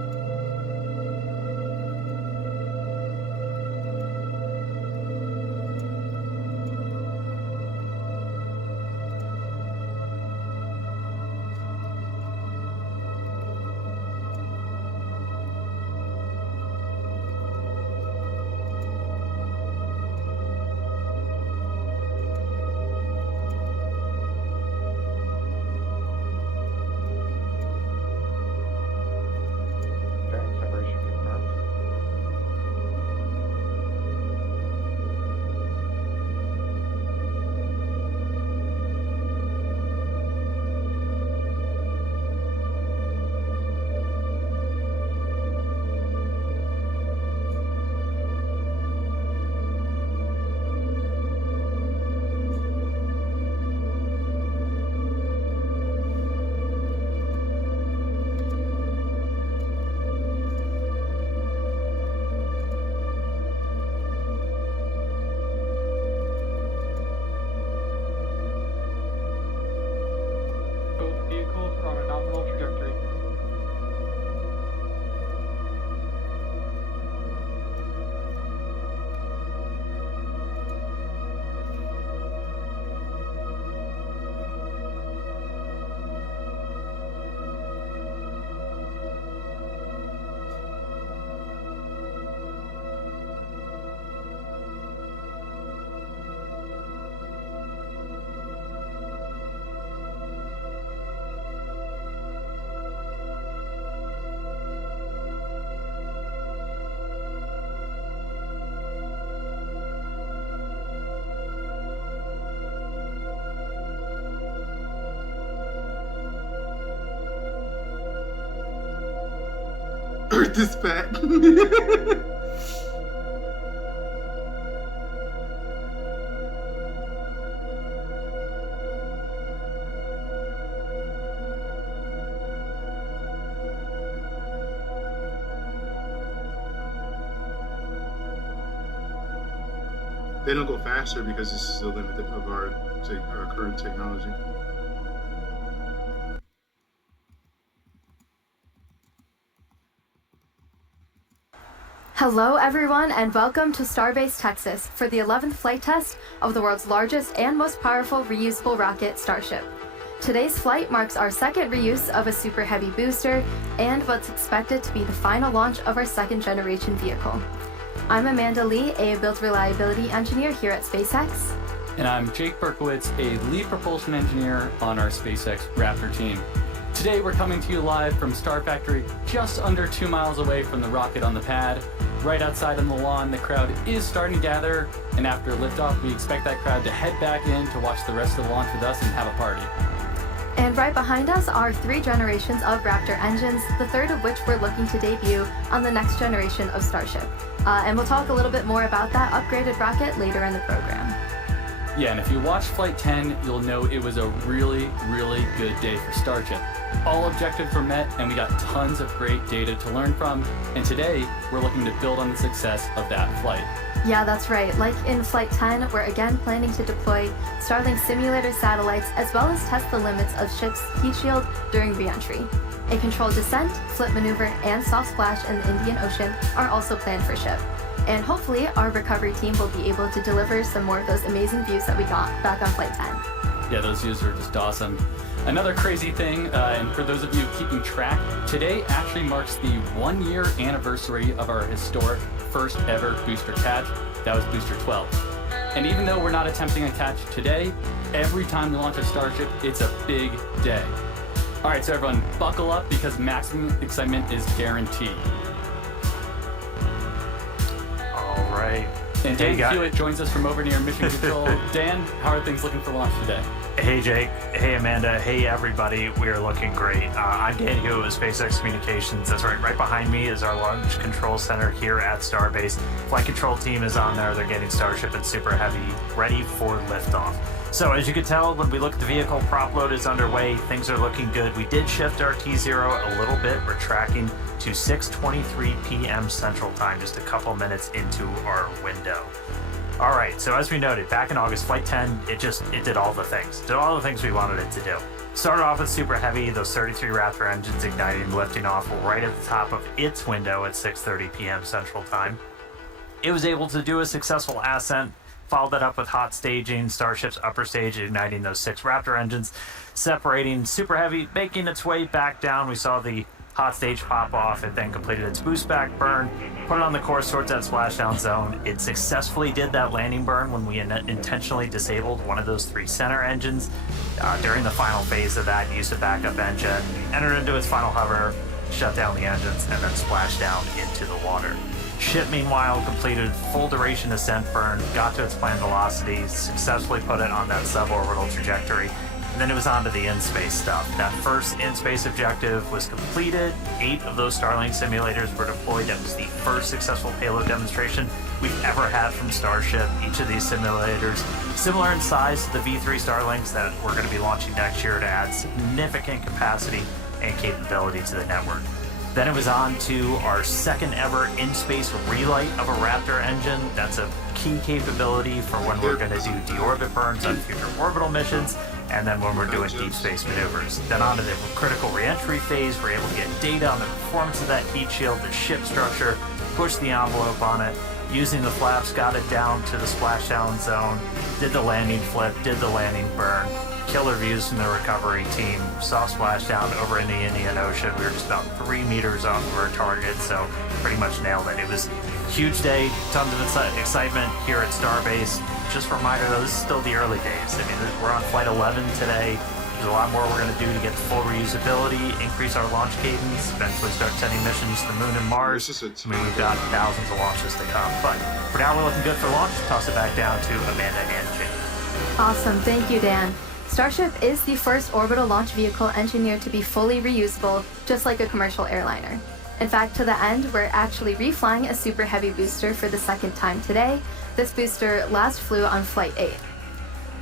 Fairing separation confirmed. Both vehicles are on a nominal trajectory. Earth is fat. They don't go faster because this is the limit of our current technology. Hello, everyone, and welcome to Starbase, Texas, for the 11th flight test of the world's largest and most powerful reusable rocket, Starship. Today's flight marks our second reuse of a Super Heavy booster and what's expected to be the final launch of our second-generation vehicle. I'm Amanda Lee, a build reliability engineer here at SpaceX. And I'm Jake Berkowitz, a lead propulsion engineer on our SpaceX Raptor team. Today we're coming to you live from Star Factory, just under 2 miles away from the rocket on the pad. Right outside on the lawn, the crowd is starting to gather, and after liftoff, we expect that crowd to head back in to watch the rest of the launch with us and have a party. And right behind us are 3 generations of Raptor engines, the third of which we're looking to debut on the next generation of Starship. And we'll talk a little bit more about that upgraded rocket later in the program. Yeah, and if you watched Flight 10, you'll know it was a really, really good day for Starship. All objectives were met, and we got tons of great data to learn from. And today, we're looking to build on the success of that flight. Yeah, that's right. Like in Flight 10, we're again planning to deploy Starlink simulator satellites as well as test the limits of ship's heat shield during re-entry. A controlled descent, flip maneuver, and soft splash in the Indian Ocean are also planned for ship. And hopefully, our recovery team will be able to deliver some more of those amazing views that we got back on Flight 10. Yeah, those views are just awesome. Another crazy thing, and for those of you keeping track, today actually marks the 1-year anniversary of our historic first ever booster catch. That was Booster 12. And even though we're not attempting a catch today, every time we launch a Starship, it's a big day. All right, so everyone, buckle up because maximum excitement is guaranteed. All right. And Dan Hewitt joins us from over near Mission Control. Dan, how are things looking for launch today? Hey Jake, hey Amanda, hey everybody, we are looking great. I'm Dan Hewitt with SpaceX Communications. That's right behind me is our launch control center here at Starbase. Flight control team is on there, they're getting Starship and Super Heavy ready for liftoff. So as you can tell, when we look at the vehicle, prop load is underway, things are looking good. We did shift our T0 a little bit, we're tracking to 6:23 p.m. Central Time, just a couple minutes into our window. All right, so as we noted, back in August, Flight 10, it did all the things. Did all the things we wanted it to do. Started off with Super Heavy, those 33 Raptor engines igniting, lifting off right at the top of its window at 6:30 p.m. Central Time. It was able to do a successful ascent, followed that up with hot staging, Starship's upper stage igniting those 6 Raptor engines, separating Super Heavy, making its way back down. We saw the hot stage pop off. It then completed its boost back burn, put it on the course towards that splashdown zone. It successfully did that landing burn when we intentionally disabled one of those 3 center engines. During the final phase of that, used a backup engine, entered into its final hover, shut down the engines, and then splashed down into the water. Ship, meanwhile, completed full duration ascent burn, got to its planned velocity, successfully put it on that suborbital trajectory. And then it was on to the in-space stuff. That first in-space objective was completed. 8 of those Starlink simulators were deployed. That was the first successful payload demonstration we've ever had from Starship. Each of these simulators, similar in size to the V3 Starlinks that we're going to be launching next year to add significant capacity and capability to the network. Then it was on to our second ever in-space relight of a Raptor engine. That's a key capability for when we're going to do deorbit burns on future orbital missions, and then when we're doing deep space maneuvers. Then on to the critical re-entry phase, we're able to get data on the performance of that heat shield, the ship structure, push the envelope on it, using the flaps, got it down to the splashdown zone, did the landing flip, did the landing burn. Killer views from the recovery team, saw splashdown over in the Indian Ocean. We were just about 3 meters off of our target, so pretty much nailed it. It was a huge day, tons of excitement here at Starbase. Just a reminder though, this is still the early days. I mean, we're on Flight 11 today. There's a lot more we're going to do to get full reusability, increase our launch cadence, eventually start sending missions to the moon and Mars. I mean, we've got thousands of launches to come. But for now, we're looking good for launch. Toss it back down to Amanda and Jake. Awesome, thank you, Dan. Starship is the first orbital launch vehicle engineered to be fully reusable, just like a commercial airliner. In fact, to the end, we're actually reflying a Super Heavy booster for the second time today. This booster last flew on Flight 8.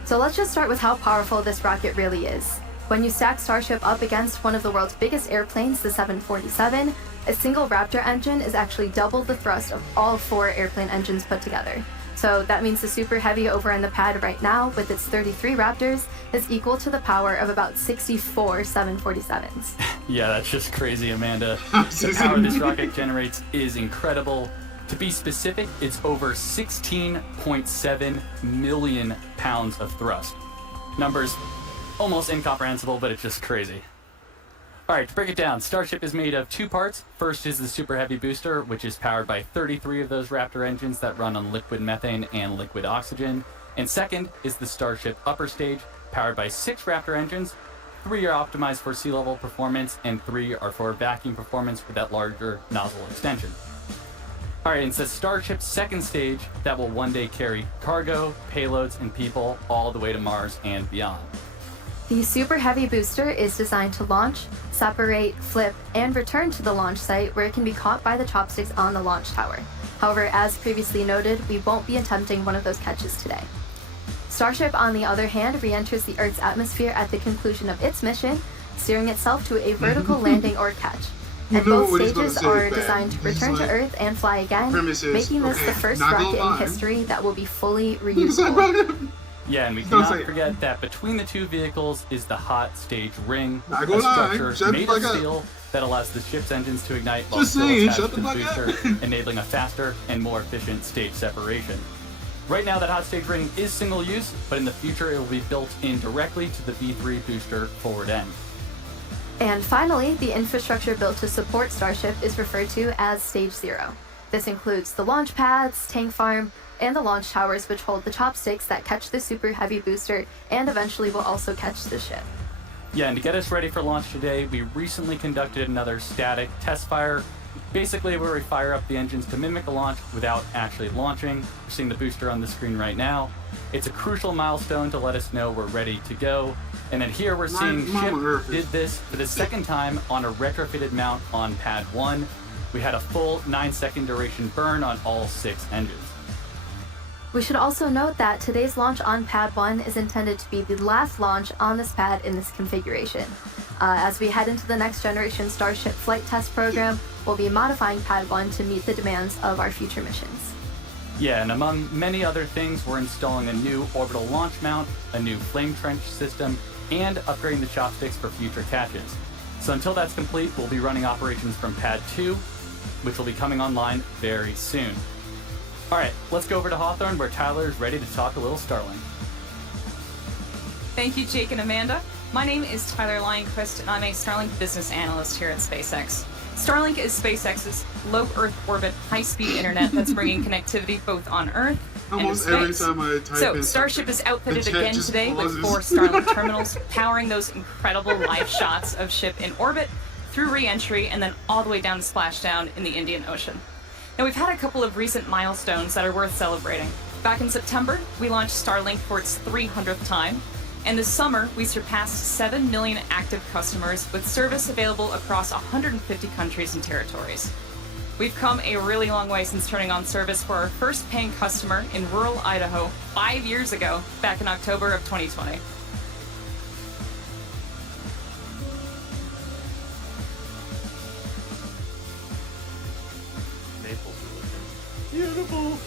So let's just start with how powerful this rocket really is. When you stack Starship up against one of the world's biggest airplanes, the 747, a single Raptor engine is actually double the thrust of all 4 airplane engines put together. So that means the Super Heavy over on the pad right now, with its 33 Raptors, is equal to the power of about 64 747s. Yeah, that's just crazy, Amanda. The power this rocket generates is incredible. To be specific, it's over 16.7 million pounds of thrust. Numbers almost incomprehensible, but it's just crazy. All right, to break it down, Starship is made of 2 parts. First is the Super Heavy booster, which is powered by 33 of those Raptor engines that run on liquid methane and liquid oxygen. And second is the Starship upper stage, powered by 6 Raptor engines. 3 are optimized for sea level performance, and 3 are for vacuum performance with that larger nozzle extension. All right, it's the Starship's second stage that will one day carry cargo, payloads, and people all the way to Mars and beyond. The Super Heavy booster is designed to launch, separate, flip, and return to the launch site where it can be caught by the chopsticks on the launch tower. However, as previously noted, we won't be attempting one of those catches today. Starship, on the other hand, re-enters the Earth's atmosphere at the conclusion of its mission, steering itself to a vertical landing or catch. And both stages are designed to return to Earth and fly again, making this the first rocket in history that will be fully reusable. Yeah, and we Don't cannot say it. forget that between the two vehicles is the hot stage ring, Not a gonna lie, structure shut the made of fuck up. steel that allows the ship's engines to ignite while Just still saying, attached shut to the the fuck booster, up. enabling a faster and more efficient stage separation. Right now, that hot stage ring is single use, but in the future it will be built in directly to the V3 booster forward end. And finally, the infrastructure built to support Starship is referred to as Stage 0. This includes the launch pads, tank farm, and the launch towers, which hold the chopsticks that catch the super heavy booster and eventually will also catch the ship. Yeah, and to get us ready for launch today, we recently conducted another static test fire, basically where we fire up the engines to mimic a launch without actually launching. We're seeing the booster on the screen right now. It's a crucial milestone to let us know we're ready to go. And then here we're seeing Ship did this for the second time on a retrofitted mount on Pad 1. We had a full 9-second duration burn on all 6 engines. We should also note that today's launch on Pad 1 is intended to be the last launch on this pad in this configuration. As we head into the next generation Starship flight test program, we'll be modifying Pad 1 to meet the demands of our future missions. Yeah, and among many other things, we're installing a new orbital launch mount, a new flame trench system, and upgrading the chopsticks for future catches. So until that's complete, we'll be running operations from Pad 2, which will be coming online very soon. All right, let's go over to Hawthorne, where Tyler is ready to talk a little Starlink. Thank you, Jake and Amanda. My name is Tyler Lionquist, and I'm a Starlink business analyst here at SpaceX. Starlink is SpaceX's low Earth orbit, high-speed internet that's bringing connectivity both on Earth Almost and in every space. time I type So in Starship is outfitted the chat again just today with pauses. 4 Starlink terminals, powering those incredible live shots of ship in orbit, through re-entry, and then all the way down to splashdown in the Indian Ocean. Now, we've had a couple of recent milestones that are worth celebrating. Back in September, we launched Starlink for its 300th time, and this summer, we surpassed 7 million active customers with service available across 150 countries and territories. We've come a really long way since turning on service for our first paying customer in rural Idaho 5 years ago, back in October of 2020. Beautiful.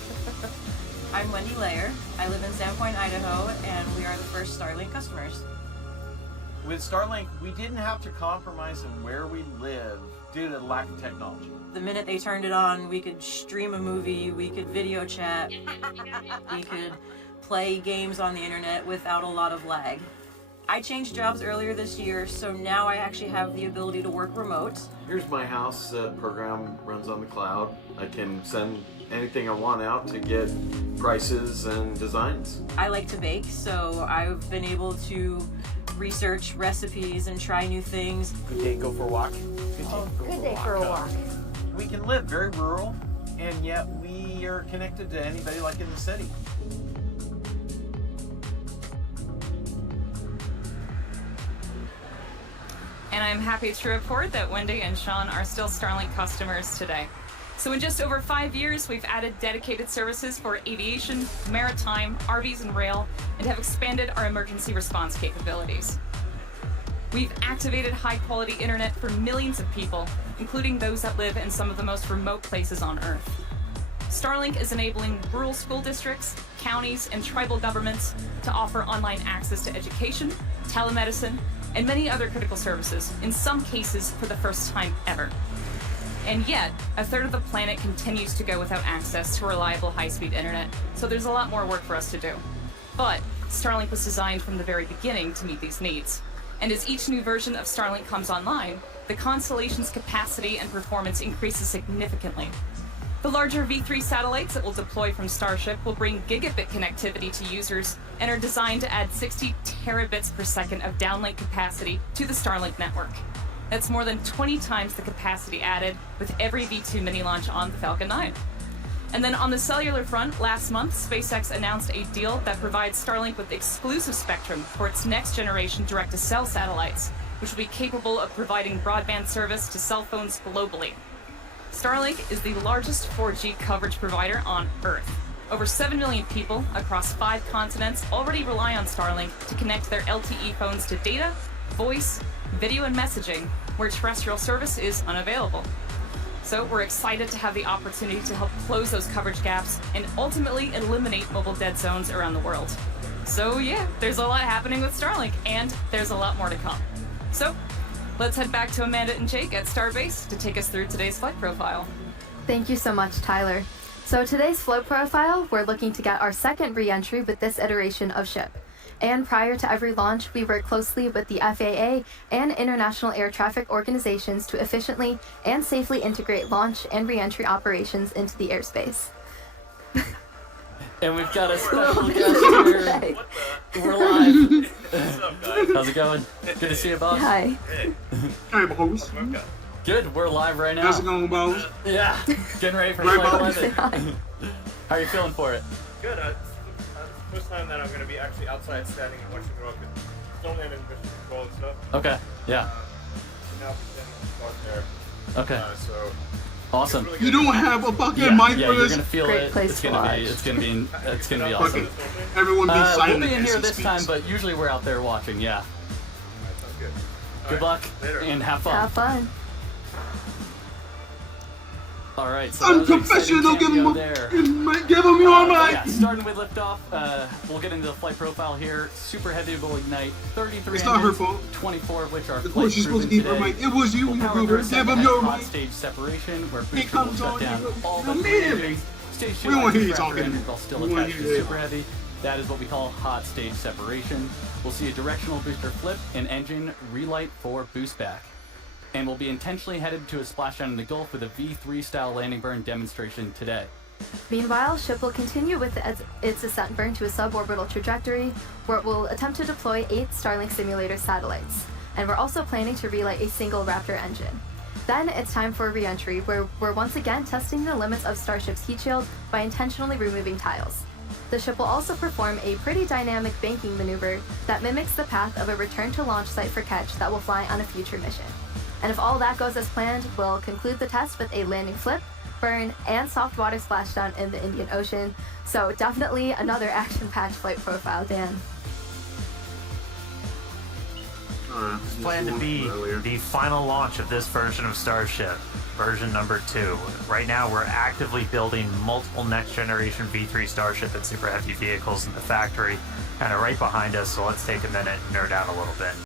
I'm Wendy Layer. I live in Sandpoint, Idaho, and we are the first Starlink customers. With Starlink, we didn't have to compromise on where we live due to the lack of technology. The minute they turned it on, we could stream a movie, we could video chat, we could play games on the internet without a lot of lag. I changed jobs earlier this year, so now I actually have the ability to work remote. Here's my house. The program runs on the cloud. I can send anything I want out to get prices and designs. I like to bake, so I've been able to research recipes and try new things. Good day, go for a walk. Good day for a walk. We can live very rural, and yet we are connected to anybody like in the city. And I'm happy to report that Wendy and Sean are still Starlink customers today. So in just over 5 years, we've added dedicated services for aviation, maritime, RVs, and rail, and have expanded our emergency response capabilities. We've activated high-quality internet for millions of people, including those that live in some of the most remote places on Earth. Starlink is enabling rural school districts, counties, and tribal governments to offer online access to education, telemedicine, and many other critical services, in some cases for the first time ever. And yet, a third of the planet continues to go without access to reliable high-speed internet, so there's a lot more work for us to do. But Starlink was designed from the very beginning to meet these needs. And as each new version of Starlink comes online, the constellation's capacity and performance increases significantly. The larger V3 satellites that will deploy from Starship will bring gigabit connectivity to users and are designed to add 60 terabits per second of downlink capacity to the Starlink network. That's more than 20 times the capacity added with every V2 mini launch on the Falcon 9. And then on the cellular front, last month, SpaceX announced a deal that provides Starlink with exclusive spectrum for its next generation direct-to-cell satellites, which will be capable of providing broadband service to cell phones globally. Starlink is the largest 4G coverage provider on Earth. Over 7 million people across 5 continents already rely on Starlink to connect their LTE phones to data, voice, video, and messaging, where terrestrial service is unavailable. So we're excited to have the opportunity to help close those coverage gaps and ultimately eliminate mobile dead zones around the world. So yeah, there's a lot happening with Starlink, and there's a lot more to come. So let's head back to Amanda and Jake at Starbase to take us through today's flight profile. Thank you so much, Tyler. So today's float profile, we're looking to get our second re-entry with this iteration of ship. And prior to every launch, we work closely with the FAA and international air traffic organizations to efficiently and safely integrate launch and re-entry operations into the airspace. And we've got a special guest here. We're live. What's up, guys? How's it going? Good to see you, boss. Hi. Hey. Hey, boss. Good, we're live right now. How's it going, boss? Yeah, getting ready for Right, Flight boss? 11. How are you feeling for it? Good. First time that I'm going to be actually outside standing and watching the rocket. Don't land in mission control and stuff. Okay, yeah. Now I'm standing on the there. Okay. So Awesome. really You don't have a fucking Yeah, mic yeah, for you're this? gonna feel Great it. place It's to gonna watch. be awesome. Fucking everyone be silent. We'll be in as here he this speaks. time, but usually we're out there watching. Yeah. Alright, sounds good. Good luck and have fun. Have fun. All right. So that was an exciting Unprofessional, give cameo him there. give him your mic. Yeah, starting with liftoff, we'll get into the flight profile here. Super Heavy will ignite 33 It's not her engines, fault. 24 of which are Of course, you're supposed to keep her today. mic. It was you, We'll you power goober. burst Give and him have your hot mic. stage separation, where He booster will comes shut on, down you all go, the "Come here." engines. Stage We don't two want to hear you after talking. engines while still We want to attached hear to you. Super Heavy. That is what we call hot stage separation. We'll see a directional booster flip and engine relight for boost back. And we'll be intentionally headed to a splashdown in the Gulf with a V3 style landing burn demonstration today. Meanwhile, ship will continue with its ascent burn to a suborbital trajectory, where it will attempt to deploy 8 Starlink simulator satellites. And we're also planning to relight a single Raptor engine. Then it's time for a re-entry, where we're once again testing the limits of Starship's heat shield by intentionally removing tiles. The ship will also perform a pretty dynamic banking maneuver that mimics the path of a return to launch site for Ketch that will fly on a future mission. And if all that goes as planned, we'll conclude the test with a landing flip, burn, and soft water splashdown in the Indian Ocean. So definitely another action-packed flight profile, Dan. It's planned to be the final launch of this version of Starship, version number 2. Right now, we're actively building multiple next-generation V3 Starship and Super Heavy vehicles in the factory, kind of right behind us, so let's take a minute and nerd out a little bit.